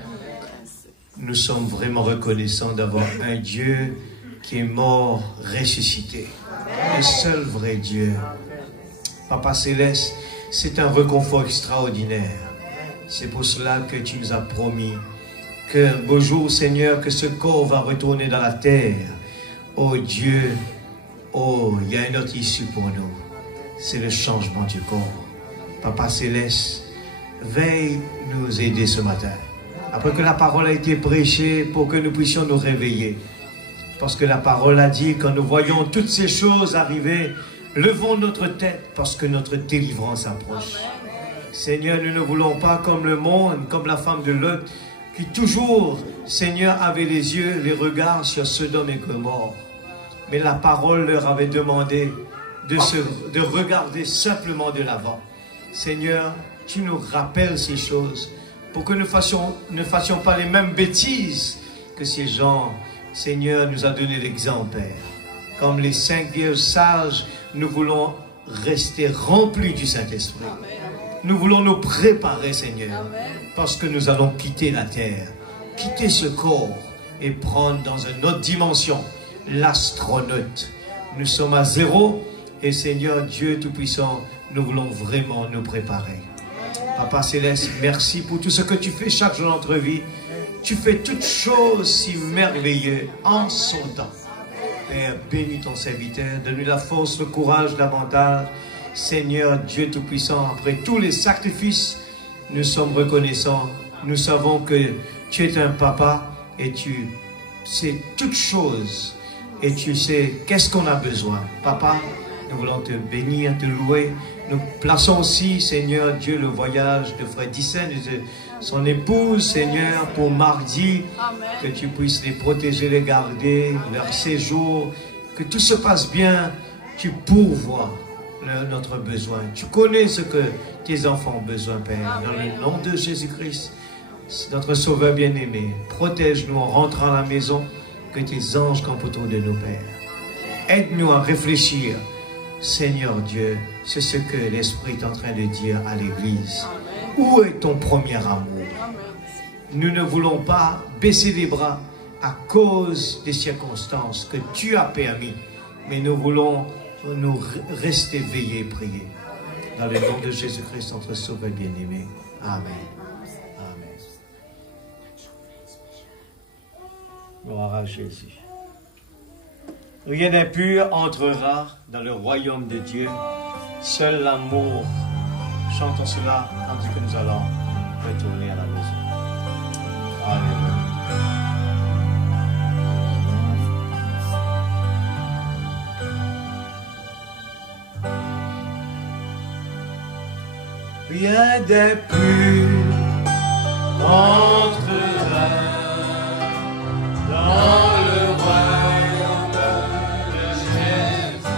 Nous sommes vraiment reconnaissants d'avoir un Dieu qui est mort, ressuscité. Le seul vrai Dieu. Papa Céleste, c'est un réconfort extraordinaire. C'est pour cela que tu nous as promis qu'un beau jour, Seigneur, que ce corps va retourner dans la terre. Oh Dieu, oh, il y a une autre issue pour nous. C'est le changement du corps. Papa Céleste, veille nous aider ce matin. Après que la parole a été prêchée, pour que nous puissions nous réveiller. Parce que la parole a dit, quand nous voyons toutes ces choses arriver, levons notre tête parce que notre délivrance approche. Seigneur, nous ne voulons pas comme le monde, comme la femme de Lot, qui toujours, Seigneur, avait les yeux, les regards sur Sodome et Gomorrhe. Mais la parole leur avait demandé de regarder simplement de l'avant. Seigneur, tu nous rappelles ces choses pour que nous ne fassions pas les mêmes bêtises que ces gens. Seigneur nous a donné l'exemple, Père. Comme les 5 vierges sages, nous voulons rester remplis du Saint-Esprit. Nous voulons nous préparer, Seigneur, parce que nous allons quitter la terre, quitter ce corps et prendre dans une autre dimension l'astronaute. Nous sommes à zéro et Seigneur Dieu Tout-Puissant, nous voulons vraiment nous préparer. Papa Céleste, merci pour tout ce que tu fais chaque jour dans notre vie. Tu fais toutes choses si merveilleuses en son temps. Père, bénis ton serviteur, donne-lui la force, le courage davantage. Seigneur Dieu Tout-Puissant, après tous les sacrifices, nous sommes reconnaissants. Nous savons que tu es un papa et tu sais toutes choses. Et tu sais qu'est-ce qu'on a besoin. Papa, nous voulons te bénir, te louer. Nous plaçons aussi, Seigneur Dieu, le voyage de Frère Dicen et de son épouse, Seigneur, pour mardi. Amen. Que tu puisses les protéger, les garder, leur séjour. Que tout se passe bien. Tu pourvois notre besoin. Tu connais ce que tes enfants ont besoin, Père. Dans le nom de Jésus-Christ, notre Sauveur bien-aimé, protège-nous en rentrant à la maison. Que tes anges campent autour de nous, Père. Aide-nous à réfléchir, Seigneur Dieu, c'est ce que l'Esprit est en train de dire à l'Église. Où est ton premier amour? Nous ne voulons pas baisser les bras à cause des circonstances que tu as permis, mais nous voulons nous rester veillés et prier. Dans le nom de Jésus-Christ, notre Sauveur bien-aimé. Amen. Amen. Gloire à Jésus. Rien d'impur entrera dans le royaume de Dieu. Seul l'amour. Chantons cela tandis que nous allons retourner à la maison. Alléluia. Rien d'impur entrera dans le royaume de Jésus.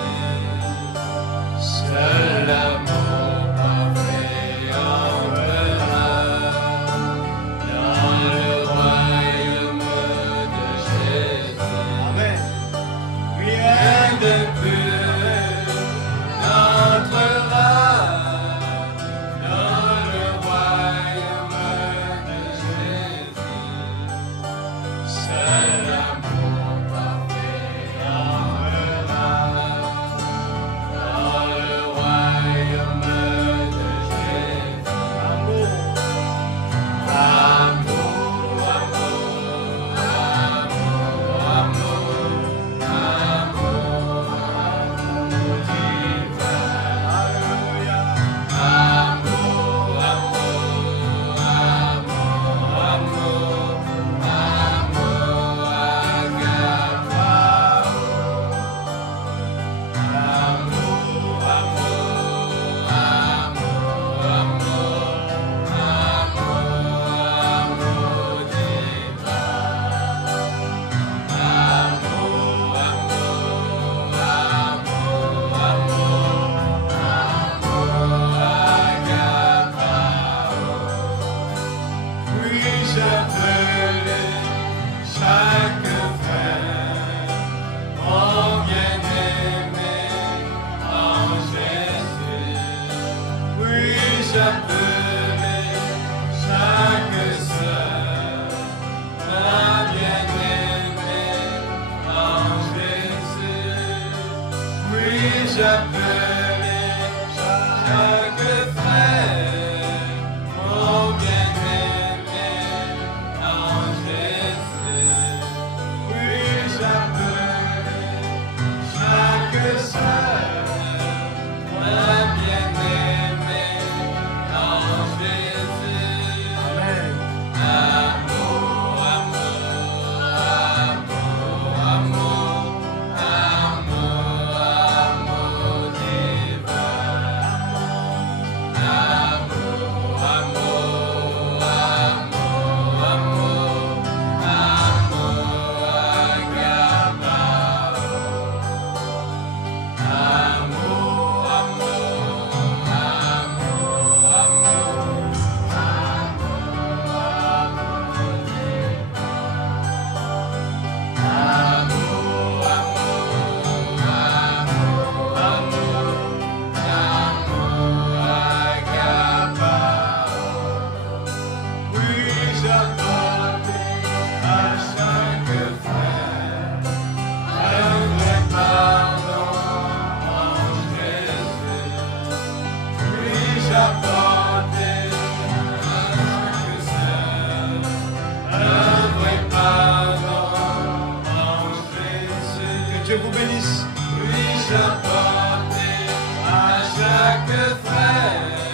Seul l'amour parfait entrera dans le royaume de Jésus. Amen. Rien de pur n'entrera dans le royaume de Jésus. j'appelais chaque frère, mon bien-aimé en Jésus. Oui, j'appelais chaque sœur, ma bien-aimée en Jésus. Amen. Amour, amour, amour, amour, amour, amour divin. Amour, amour, amour, amour, amour agapao. Amour, amour, amour, amour. Que Dieu vous bénisse. Puis-je apporter à chaque frère